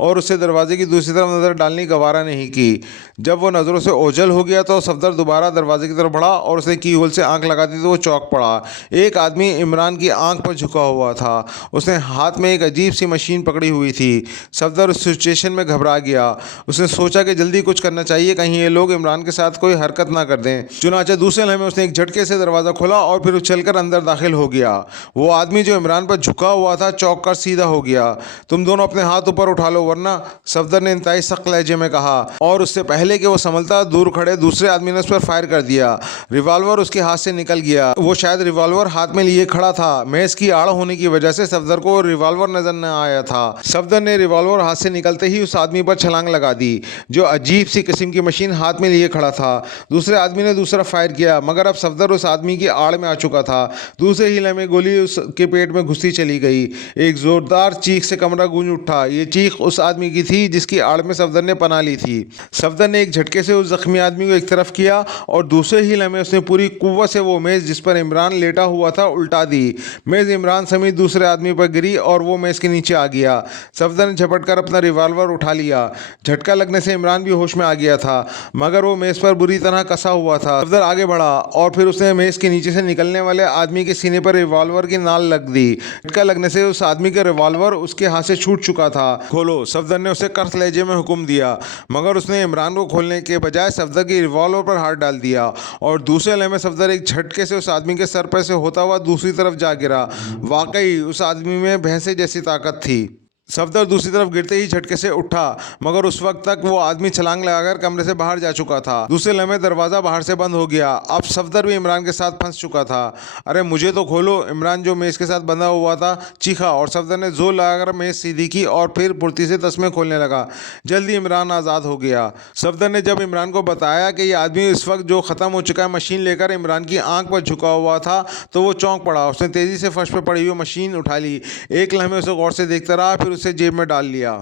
और उससे दरवाजे की दूसरी तरफ नज़र डालने की गवारा नहीं की। जब वो नज़रों से ओझल हो गया तो सफदर दोबारा दरवाजे की तरफ बढ़ा और उसने की होल से आंख लगा दी तो वो चौंक पड़ा। एक आदमी इमरान की आंख पर झुका हुआ था। उसने हाथ में एक अजीब सी मशीन पकड़ी हुई थी। सफदर उस सिचुएशन में घबरा गया। उसने सोचा कि जल्दी कुछ करना चाहिए, कहीं ये लोग इमरान के साथ कोई हरकत ना कर दें। चुनांचे दूसरे लम्हे उसने एक झटके से दरवाज़ा खोला और फिर उछलकर अंदर दाखिल हो गया। वो आदमी जो इमरान पर झुका हुआ था चौंक कर सीधा हो गया। तुम दोनों अपने हाथ ऊपर उठा लो वरना, सफदर ने इंतहाई सख्त लहजे में कहा और उससे पहले कि वो संभलता दूर खड़े दूसरे आदमी ने उस पर फायर कर दिया। रिवॉल्वर उसके हाथ से निकल गया। वो शायद रिवॉल्वर हाथ में लिए खड़ा था। मेज की आड़ होने की वजह से सफदर को रिवॉल्वर नजर न आया था। सफदर ने रिवॉल्वर हाथ से निकलते ही उस आदमी पर छलांग लगा दी जो अजीब सी किस्म की मशीन हाथ में लिए खड़ा था। दूसरे आदमी ने दूसरा फायर किया मगर अब सफदर उस आदमी की आड़ में आ चुका था। दूसरे ही लम्हे गोली उसके पेट में घुसती चली गई। एक जोरदार चीख से कमरा गूंज उठा। ये चीख उस आदमी की थी जिसकी आड़ में सफदर ने पनाह ली थी। सफदर ने एक झटके से उस जख्मी आदमी को एक तरफ किया और दूसरे ही लम्हे उसने पूरी कुव्वत से वो मेज जिस पर इमरान लेटा हुआ था उल्टा दी। मेज इमरान समेत दूसरे आदमी पर गिरी और वो मेज के नीचे आ गया। सफदर ने झपट कर अपना रिवॉल्वर उठा लिया। झटका लगने से इमरान भी होश में आ गया था मगर वो मेज पर बुरी तरह कसा हुआ था। सफदर आगे बढ़ा और फिर उसने मेज के नीचे से निकलने वाले आदमी के सीने पर रिवॉल्वर की नाल लग दी। झटका लगने से उस आदमी का रिवॉल्वर उसके हाथ से छूट चुका था। खोलो, सफदर ने उसे कर्स लहजे में हुक्म दिया मगर उसने इमरान को खोलने के बजाय सफदर की रिवॉल्वर पर हाथ डाल दिया और दूसरे लम्हे सफदर एक झटके से उस आदमी के सर पर से होता हुआ दूसरी तरफ जा गिरा। वाकई उस आदमी में भैंसे जैसी ताकत थी। सफदर दूसरी तरफ गिरते ही झटके से उठा मगर उस वक्त तक वो आदमी छलांग लगाकर कमरे से बाहर जा चुका था। दूसरे लम्हे दरवाज़ा बाहर से बंद हो गया। अब सफदर भी इमरान के साथ फंस चुका था। अरे मुझे तो खोलो, इमरान जो मेज़ के साथ बंधा हुआ था चीखा और सफदर ने जोर लगाकर मेज़ सीधी की और फिर फुर्ती से तस्मे खोलने लगा। जल्दी इमरान आज़ाद हो गया। सफदर ने जब इमरान को बताया कि ये आदमी इस वक्त जो ख़त्म हो चुका है मशीन लेकर इमरान की आंख पर झुका हुआ था तो वो चौंक पड़ा। उसने तेज़ी से फर्श पर पड़ी हुई मशीन उठा ली। एक लम्हे उसे गौर से देखता रहा, फिर उसे जेब में डाल लिया।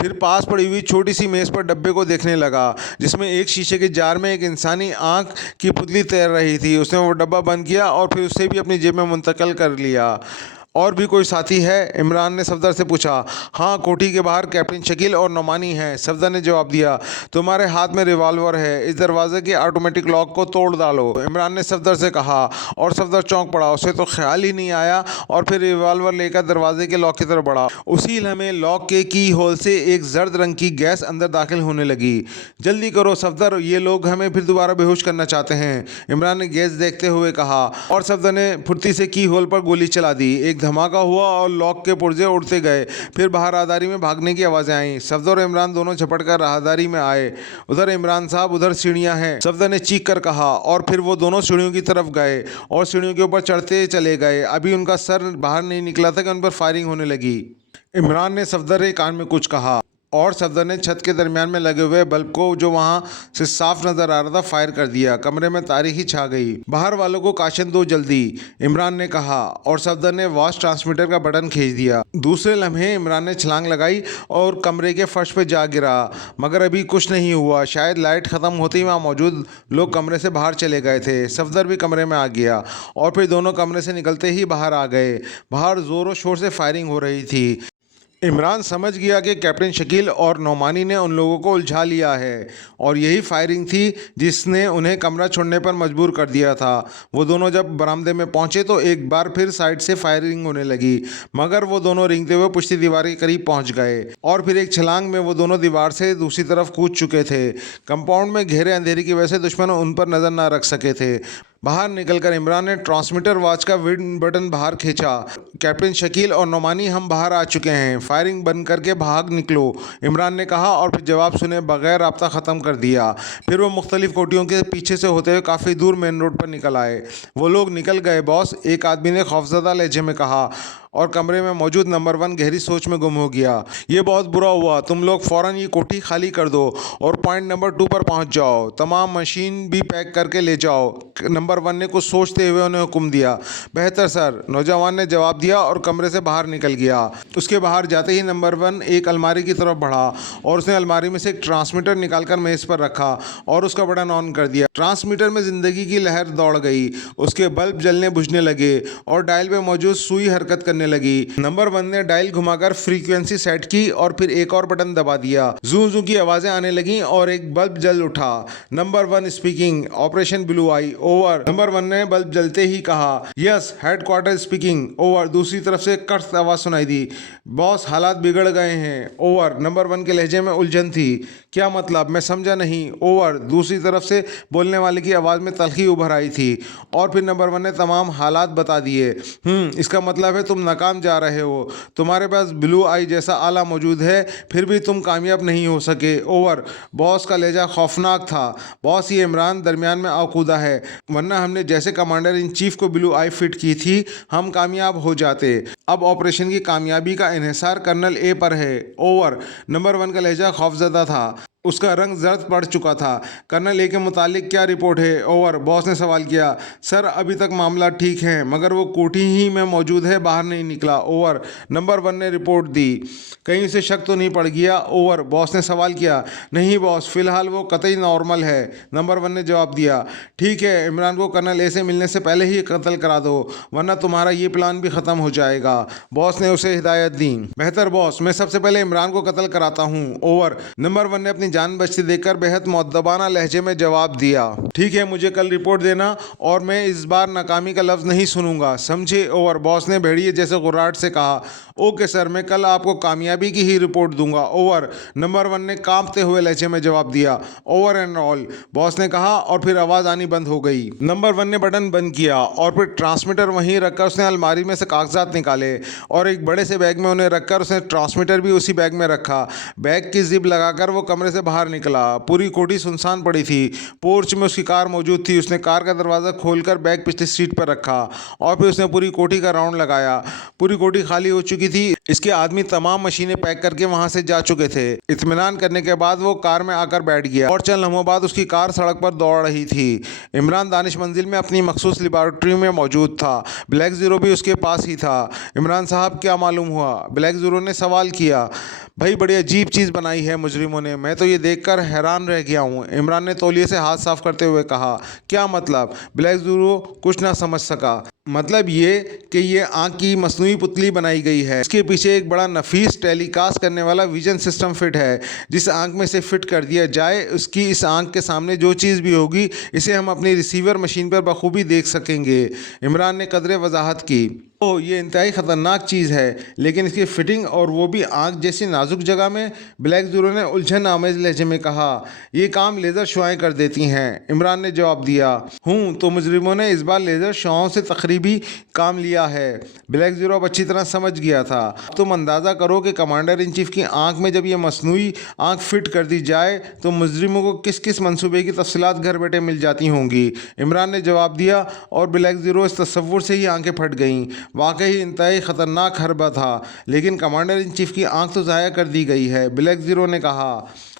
फिर पास पड़ी हुई छोटी सी मेज़ पर डब्बे को देखने लगा जिसमें एक शीशे के जार में एक इंसानी आंख की पुतली तैर रही थी। उसने वो डब्बा बंद किया और फिर उसे भी अपनी जेब में मुंतकिल कर लिया। और भी कोई साथी है? इमरान ने सफदर से पूछा। हाँ, कोठी के बाहर कैप्टन शकील और नोमानी हैं, सफदर ने जवाब दिया। तुम्हारे हाथ में रिवॉल्वर है, इस दरवाजे के ऑटोमेटिक लॉक को तोड़ डालो, इमरान ने सफदर से कहा और सफदर चौंक पड़ा। उसे तो ख्याल ही नहीं आया और फिर रिवॉल्वर लेकर दरवाजे के लॉक की तरफ बढ़ा। उसी लम्हे लॉक के की होल से एक जर्द रंग की गैस अंदर दाखिल होने लगी। जल्दी करो सफदर, ये लोग हमें फिर दोबारा बेहोश करना चाहते हैं, इमरान ने गैस देखते हुए कहा और सफदर ने फुर्ती से की होल पर गोली चला दी। एक धमाका हुआ और लॉक के पुर्जे उड़ते गए। फिर बाहर राहदारी में भागने की आवाज़ें आईं। सफदर और इमरान दोनों झपट कर राहदारी में आए। उधर इमरान साहब, उधर सीढ़ियाँ हैं, सफदर ने चीख कर कहा। और फिर वो दोनों सीढ़ियों की तरफ गए और सीढ़ियों के ऊपर चढ़ते चले गए। अभी उनका सर बाहर नहीं निकला था कि उन पर फायरिंग होने लगी। इमरान ने सफदर के कान में कुछ कहा और सफदर ने छत के दरमियान में लगे हुए बल्ब को, जो वहां से साफ नजर आ रहा था, फायर कर दिया। कमरे में तारीखी छा गई। बाहर वालों को काशन दो जल्दी, इमरान ने कहा और सफदर ने वॉच ट्रांसमीटर का बटन खींच दिया। दूसरे लम्हे इमरान ने छलांग लगाई और कमरे के फर्श पर जा गिरा, मगर अभी कुछ नहीं हुआ। शायद लाइट ख़त्म होते ही वहाँ मौजूद लोग कमरे से बाहर चले गए थे। सफदर भी कमरे में आ गया और फिर दोनों कमरे से निकलते ही बाहर आ गए। बाहर ज़ोरों शोर से फायरिंग हो रही थी। इमरान समझ गया कि कैप्टन शकील और नौमानी ने उन लोगों को उलझा लिया है और यही फायरिंग थी जिसने उन्हें कमरा छोड़ने पर मजबूर कर दिया था। वो दोनों जब बरामदे में पहुंचे तो एक बार फिर साइड से फायरिंग होने लगी, मगर वो दोनों रेंगते हुए पुश्ती दीवार के करीब पहुंच गए और फिर एक छलांग में वो दोनों दीवार से दूसरी तरफ कूद चुके थे। कंपाउंड में घेरे अंधेरे की वजह से दुश्मन उन पर नज़र न रख सके थे। बाहर निकलकर इमरान ने ट्रांसमीटर वॉच का बटन बाहर खींचा। कैप्टन शकील और नौमानी, हम बाहर आ चुके हैं, फायरिंग बंद करके भाग निकलो, इमरान ने कहा और फिर जवाब सुने बगैर राब्ता ख़त्म कर दिया। फिर वो मुख्तलिफ कोठियों के पीछे से होते हुए काफ़ी दूर मेन रोड पर निकल आए। वो लोग निकल गए बॉस, एक आदमी ने खौफजदा लहजे में कहा और कमरे में मौजूद नंबर 1 गहरी सोच में गुम हो गया। ये बहुत बुरा हुआ, तुम लोग फ़ौरन ये कोठी खाली कर दो और पॉइंट नंबर 2 पर पहुंच जाओ। तमाम मशीन भी पैक करके ले जाओ, नंबर 1 ने कुछ सोचते हुए उन्हें हुक्म दिया। बेहतर सर, नौजवान ने जवाब दिया और कमरे से बाहर निकल गया। उसके बाहर जाते ही नंबर 1 एक अलमारी की तरफ बढ़ा और उसने अलमारी में से एक ट्रांसमीटर निकालकर मेज़ पर रखा और उसका बटन ऑन कर दिया। ट्रांसमीटर में ज़िंदगी की लहर दौड़ गई, उसके बल्ब जलने बुझने लगे और डायल पे मौजूद सुई हरकत करने लगी। नंबर 1 ने डायल घुमाकर फ्रीक्वेंसी सेट की और फिर एक और बटन दबा दिया। जू जू की आवाज़ें आने लगीं और एक बल्ब जल उठा। नंबर 1 स्पीकिंग, ऑपरेशन ब्लू आई, ओवर। नंबर 1 ने बल्ब जलते ही कहा, यस हेडक्वार्टर स्पीकिंग, ओवर। दूसरी तरफ से कड़क आवाज़ सुनाई दी, बॉस हालात बिगड़ गए हैं, ओवर। नंबर 1 के लहजे में उलझन थी, क्या मतलब, मैं समझा नहीं, ओवर। दूसरी तरफ से बोलने वाले की आवाज़ में तल्खी उभर आई थी और फिर नंबर 1 ने तमाम हालात बता दिए। इसका मतलब है तुम नाकाम जा रहे हो, तुम्हारे पास ब्लू आई जैसा आला मौजूद है, फिर भी तुम कामयाब नहीं हो सके, ओवर। बॉस का लहजा खौफनाक था। बॉस, ये इमरान दरमियान में आकूदा है, वरना हमने जैसे कमांडर इन चीफ को ब्लू आई फिट की थी हम कामयाब हो जाते। अब ऑपरेशन की कामयाबी का इन्हिसार कर्नल ए पर है, ओवर। नंबर 1 का लहजा खौफजदा था, उसका रंग जर्द पड़ चुका था। कर्नल ए के मुतालिक क्या रिपोर्ट है, ओवर। बॉस ने सवाल किया। सर, अभी तक मामला ठीक है, मगर वो कोठी ही में मौजूद है, बाहर नहीं निकला, ओवर। नंबर 1 ने रिपोर्ट दी। कहीं उसे शक तो नहीं पड़ गया, ओवर। बॉस ने सवाल किया। नहीं बॉस, फिलहाल वो कतई नॉर्मल है, नंबर 1 ने जवाब दिया। ठीक है, इमरान को कर्नल ए से मिलने से पहले ही कत्ल करा दो, वरना तुम्हारा ये प्लान भी ख़त्म हो जाएगा, बॉस ने उसे हिदायत दी। बेहतर बॉस, मैं सबसे पहले इमरान को कत्ल कराता हूँ, ओवर। नंबर 1 ने अपनी जान बचती देखकर बेहद मुअद्दबाना लहजे में जवाब दिया। ठीक है, मुझे कल रिपोर्ट देना और मैं इस बार नाकामी का लफ्ज़ नहीं सुनूंगा, समझे, ओवर। बॉस ने भेड़िए जैसे गुर्राट से कहा। ओके सर, मैं कल आपको कामयाबी की ही रिपोर्ट दूंगा, ओवर। नंबर 1 ने कांपते हुए लहजे में जवाब दिया। ओवर एंड ऑल, बॉस ने कहा और फिर आवाज़ आनी बंद हो गई। नंबर 1 ने बटन बंद किया और फिर ट्रांसमीटर वहीं रखकर उसने अलमारी में से कागजात निकाले और एक बड़े से बैग में उन्हें रखकर उसने ट्रांसमीटर भी उसी बैग में रखा। बैग की जिप लगाकर वो कमरे से बाहर निकला। पूरी कोठी सुनसान पड़ी थी। पोर्च में उसकी कार मौजूद थी। उसने कार का दरवाज़ा खोलकर बैग पिछली सीट पर रखा और फिर उसने पूरी कोठी का राउंड लगाया। पूरी कोठी खाली हो चुकी थी। इसके आदमी तमाम मशीनें पैक करके वहां से जा चुके थे। इत्मीनान करने के बाद वो कार में आकर बैठ गया और चंद लम्हों बाद उसकी कार सड़क पर दौड़ रही थी। इमरान दानिश मंजिल में अपनी मखसूस लेबॉरेटरी में मौजूद था। ब्लैक ज़ीरो भी उसके पास ही था। इमरान साहब, क्या मालूम हुआ, ब्लैक ज़ीरो ने सवाल किया। भाई, बड़ी अजीब चीज़ बनाई है मुजरिमों ने, मैं तो ये देखकर हैरान रह गया हूँ, इमरान ने तौलिए से हाथ साफ करते हुए कहा। क्या मतलब, ब्लैक ज़ीरो कुछ ना समझ सका। मतलब ये कि ये आँख की मसनूई पुतली बनाई गई है, इसके पीछे एक बड़ा नफीस टेलीकास्ट करने वाला विजन सिस्टम फिट है। जिस आँख में से फिट कर दिया जाए उसकी इस आँख के सामने जो चीज़ भी होगी इसे हम अपनी रिसीवर मशीन पर बखूबी देख सकेंगे, इमरान ने कदरे वजाहत की। ओह, ये इंतहाई ख़तरनाक चीज़ है, लेकिन इसकी फिटिंग और वो भी आँख जैसी नाजुक जगह में। ब्लैक ज़ीरो ने उलझन आमेज लहजे में कहा। ये काम लेज़र शुआएं कर देती हैं, इमरान ने जवाब दिया। तो मुजरिमों ने इस बार लेज़र शुआओं से तकरीबी काम लिया है। ब्लैक ज़ीरो अब अच्छी तरह समझ गया था। तुम अंदाज़ा करो कि कमांडर इन चीफ की आँख में जब ये मसनूई आँख फिट कर दी जाए तो मुजरिमों को किस किस मंसूबे की तफसीलात घर बैठे मिल जाती होंगी, इमरान ने जवाब दिया। और ब्लैक ज़ीरो इस तसव्वुर से ही आंखें फट गईं। वाकई इंतहाई ख़तरनाक हरबा था, लेकिन कमांडर इन चीफ की आंख तो ज़ाया कर दी गई है, ब्लैक ज़ीरो ने कहा।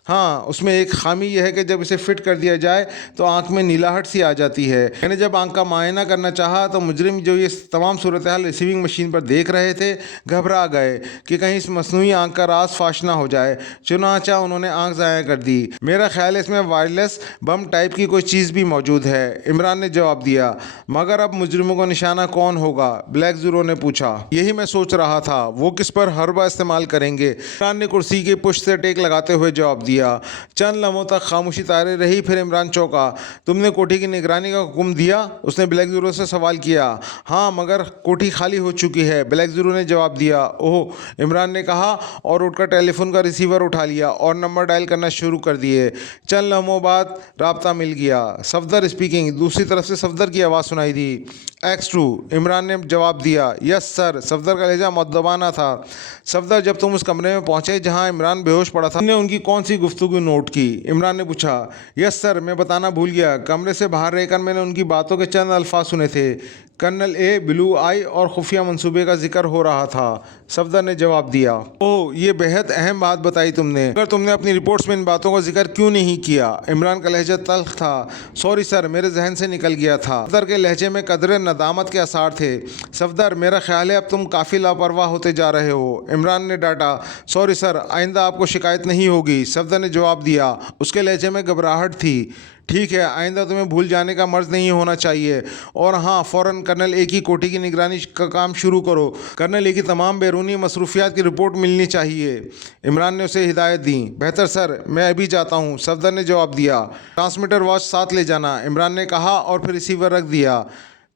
हाँ, उसमें एक खामी यह है कि जब इसे फिट कर दिया जाए तो आंख में नीलाहट सी आ जाती है। मैंने जब आंख का मुआयना करना चाहा तो मुजरिम जो ये तमाम सूरत हाल रिसीविंग मशीन पर देख रहे थे घबरा गए कि कहीं इस मसनूई आंख का राज फाश ना हो जाए। चुनाचा उन्होंने आंख ज़ाया कर दी। मेरा ख्याल है इसमें वायरलेस बम टाइप की कोई चीज़ भी मौजूद है, इमरान ने जवाब दिया। मगर अब मुजरिमों को निशाना कौन होगा, ब्लैक ज़ीरो ने पूछा। यही मैं सोच रहा था, वो किस पर हरबा इस्तेमाल करेंगे, इमरान ने कुर्सी की पुश्त से टेक लगाते हुए जवाब दिया। चंद लम्हों तक खामोशी तारे रही, फिर इमरान चौंका। तुमने कोठी की निगरानी का हुक्म दिया, उसने ब्लैक ज़ीरो से सवाल किया। हाँ, मगर कोठी खाली हो चुकी है, ब्लैक ज़ीरो ने जवाब दिया। ओह, इमरान ने कहा और उठकर टेलीफोन का रिसीवर उठा लिया और नंबर डायल करना शुरू कर दिए। चंद लम्हों बाद राब्ता मिल गया। सफदर स्पीकिंग, दूसरी तरफ से सफदर की आवाज़ सुनाई दी। X2, इमरान ने जवाब दिया। यस सर, सफदर का लहजा मुअद्दबाना था। सफदर, जब तुम उस कमरे में पहुंचे जहां इमरान बेहोश पड़ा था, तुमने उनकी कौन सी गुफ्तगू नोट की, इमरान ने पूछा। यस सर, मैं बताना भूल गया, कमरे से बाहर रहकर मैंने उनकी बातों के चंद अल्फाज सुने थे। कर्नल ए, ब्लू आई और खुफिया मंसूबे का जिक्र हो रहा था, सफदर ने जवाब दिया। ओह, ये बेहद अहम बात बताई तुमने, अगर तुमने अपनी रिपोर्ट्स में इन बातों का जिक्र क्यों नहीं किया, इमरान का लहजा तल्ख था। सॉरी सर, मेरे जहन से निकल गया था। सफदर के लहजे में कदरे नदामत के आसार थे। सफदर, मेरा ख्याल है अब तुम काफ़ी लापरवाह होते जा रहे हो, इमरान ने डांटा। सॉरी सर, आइंदा आपको शिकायत नहीं होगी, सफदर ने जवाब दिया। उसके लहजे में घबराहट थी। ठीक है, आइंदा तुम्हें भूल जाने का मर्ज नहीं होना चाहिए। और हाँ, फ़ौरन कर्नल ए की कोठी की निगरानी का काम शुरू करो। कर्नल ए की तमाम बैरूनी मसरूफियात की रिपोर्ट मिलनी चाहिए, इमरान ने उसे हिदायत दी। बेहतर सर, मैं अभी जाता हूँ, सफदर ने जवाब दिया। ट्रांसमीटर वॉच साथ ले जाना, इमरान ने कहा और फिर रिसीवर रख दिया।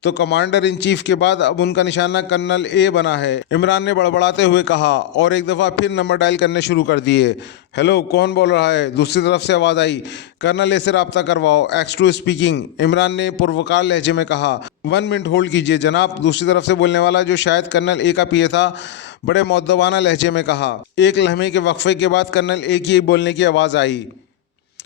तो कमांडर इन चीफ के बाद अब उनका निशाना कर्नल ए बना है, इमरान ने बड़बड़ाते हुए कहा और एक दफ़ा फिर नंबर डायल करने शुरू कर दिए। हेलो, कौन बोल रहा है, दूसरी तरफ से आवाज़ आई। कर्नल ए से रब्ता करवाओ, X2 स्पीकिंग, इमरान ने पुरवकार लहजे में कहा। 1 मिनट होल्ड कीजिए जनाब, दूसरी तरफ से बोलने वाला, जो शायद कर्नल ए का पीए था, बड़े मुअद्दबाना लहजे में कहा। एक लम्हे के वक्फे के बाद कर्नल ए की बोलने की आवाज़ आई।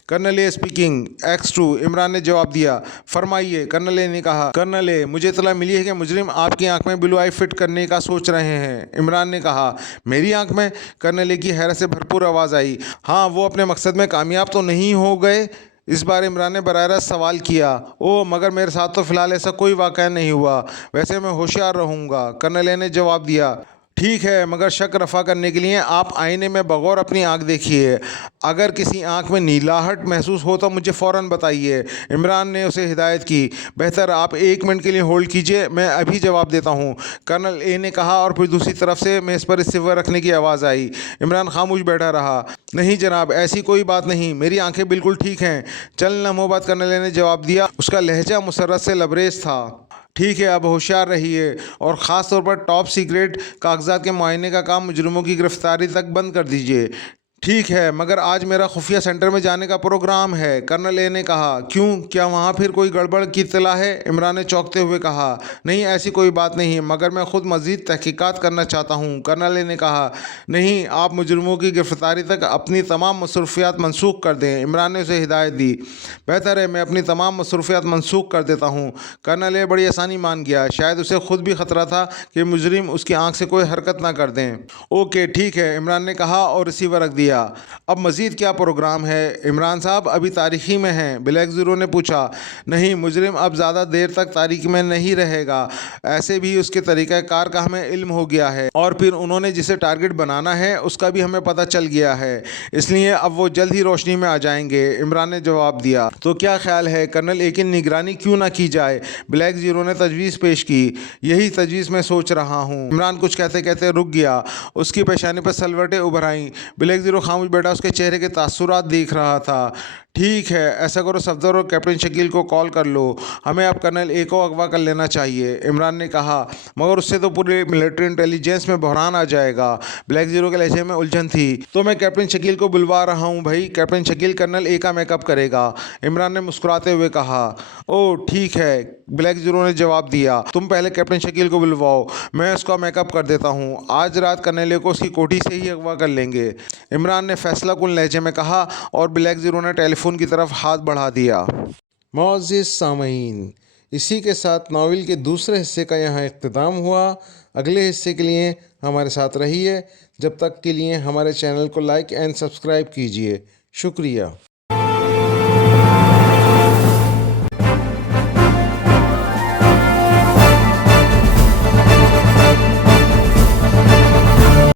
Colonel A speaking, X2, Imran ने जवाब दिया। फरमाइए, कर्नल ए ने कहा। कर्नल ए, मुझे इतला मिली है कि मुजरिम आपकी आंख में ब्लू आई फिट करने का सोच रहे हैं, इमरान ने कहा। मेरी आंख में, कर्नल ए की हैरत से भरपूर आवाज़ आई। हाँ, वो अपने मकसद में कामयाब तो नहीं हो गए, इस बार इमरान ने बराह रास्त सवाल किया। ओह, मगर मेरे साथ तो फ़िलहाल ऐसा कोई वाक़या नहीं हुआ, वैसे मैं होशियार रहूँगा, कर्नल ए ने जवाब दिया। ठीक है, मगर शक रफ़ा करने के लिए आप आईने में बगौर अपनी आंख देखिए। अगर किसी आंख में नीलाहट महसूस हो तो मुझे फ़ौरन बताइए, इमरान ने उसे हिदायत की। बेहतर आप 1 मिनट के लिए होल्ड कीजिए, मैं अभी जवाब देता हूँ, कर्नल ए ने कहा और फिर दूसरी तरफ से मेज़ पर रिसीवर रखने की आवाज़ आई। इमरान खामोश बैठा रहा। नहीं जनाब, ऐसी कोई बात नहीं, मेरी आंखें बिल्कुल ठीक हैं, चंद लम्हों बाद कर्नल ए ने जवाब दिया। उसका लहजा मुसर्रत से लबरेज था। ठीक है, अब होशियार रहिए और ख़ास तौर पर टॉप सीक्रेट कागजात के मुआयने का काम मुजरिमों की गिरफ्तारी तक बंद कर दीजिए। ठीक है, मगर आज मेरा खुफिया सेंटर में जाने का प्रोग्राम है, कर्नल ए ने कहा। क्यों, क्या वहाँ फिर कोई गड़बड़ की इत्तला है, इमरान ने चौंकते हुए कहा। नहीं, ऐसी कोई बात नहीं, मगर मैं ख़ुद मज़ीद तहकीकात करना चाहता हूँ, कर्नल ए ने कहा। नहीं, आप मुजरिमों की गिरफ्तारी तक अपनी तमाम मसरूफियात मनसूख कर दें, इमरान ने उसे हिदायत दी। बेहतर है, मैं अपनी तमाम मसरूफियात मनसूख कर देता हूँ, कर्नल ए बड़ी आसानी मान गया। शायद उसे खुद भी ख़तरा था कि मुजरिम उसकी आँख से कोई हरकत ना कर दें। ओके, ठीक है, इमरान ने कहा और रिसीवर रख दिया। अब मज़ीद क्या प्रोग्राम है, इमरान साहब अभी तारीखी में हैं, ब्लैक ज़ीरो ने पूछा। नहीं, मुजरिम अब ज़्यादा देर तक तारीकी में नहीं रहेगा, ऐसे भी उसके तरीक़ाकार का हमें इल्म हो गया है और फिर उन्होंने जिसे टारगेट बनाना है उसका भी हमें पता चल गया है, इसलिए अब वो जल्द ही रोशनी में आ जाएंगे, इमरान ने जवाब दिया। तो क्या ख्याल है, कर्नल ए की निगरानी क्यों ना की जाए, ब्लैक ज़ीरो ने तजवीज़ पेश की। यही तजवीज़ मैं सोच रहा हूँ, इमरान कुछ कहते कहते रुक गया। उसकी पेशानी पर सलवटें उभर आईं। ब्लैक ज़ीरो खामोश बैठा, उसके चेहरे के तासुरात देख रहा था। ठीक है, ऐसा करो सफदर और कैप्टन शकील को कॉल कर लो, हमें अब कर्नल ए को अगवा कर लेना चाहिए, इमरान ने कहा। मगर उससे तो पूरे मिलिट्री इंटेलिजेंस में बहरान आ जाएगा। ब्लैक जीरो के लहजे में उलझन थी। तो मैं कैप्टन शकील को बुलवा रहा हूँ भाई, कैप्टन शकील कर्नल ए का मेकअप करेगा, इमरान ने मुस्कुराते हुए कहा। ओह ठीक है, ब्लैक जीरो ने जवाब दिया, तुम पहले कैप्टन शकील को बुलवाओ, मैं उसका मेकअप कर देता हूँ। आज रात कर्नल ए को उसकी कोठी से ही अगवा कर लेंगे, इमरान ने फैसला कुन लहजे में कहा और ब्लैक जीरो ने टेलीफोन की तरफ हाथ बढ़ा दिया। मोअज़्ज़िज़ सामईन, इसी के साथ नावल के दूसरे हिस्से का यहाँ इख्तिताम हुआ। अगले हिस्से के लिए हमारे साथ रहिए। जब तक के लिए हमारे चैनल को लाइक एंड सब्सक्राइब कीजिए। शुक्रिया।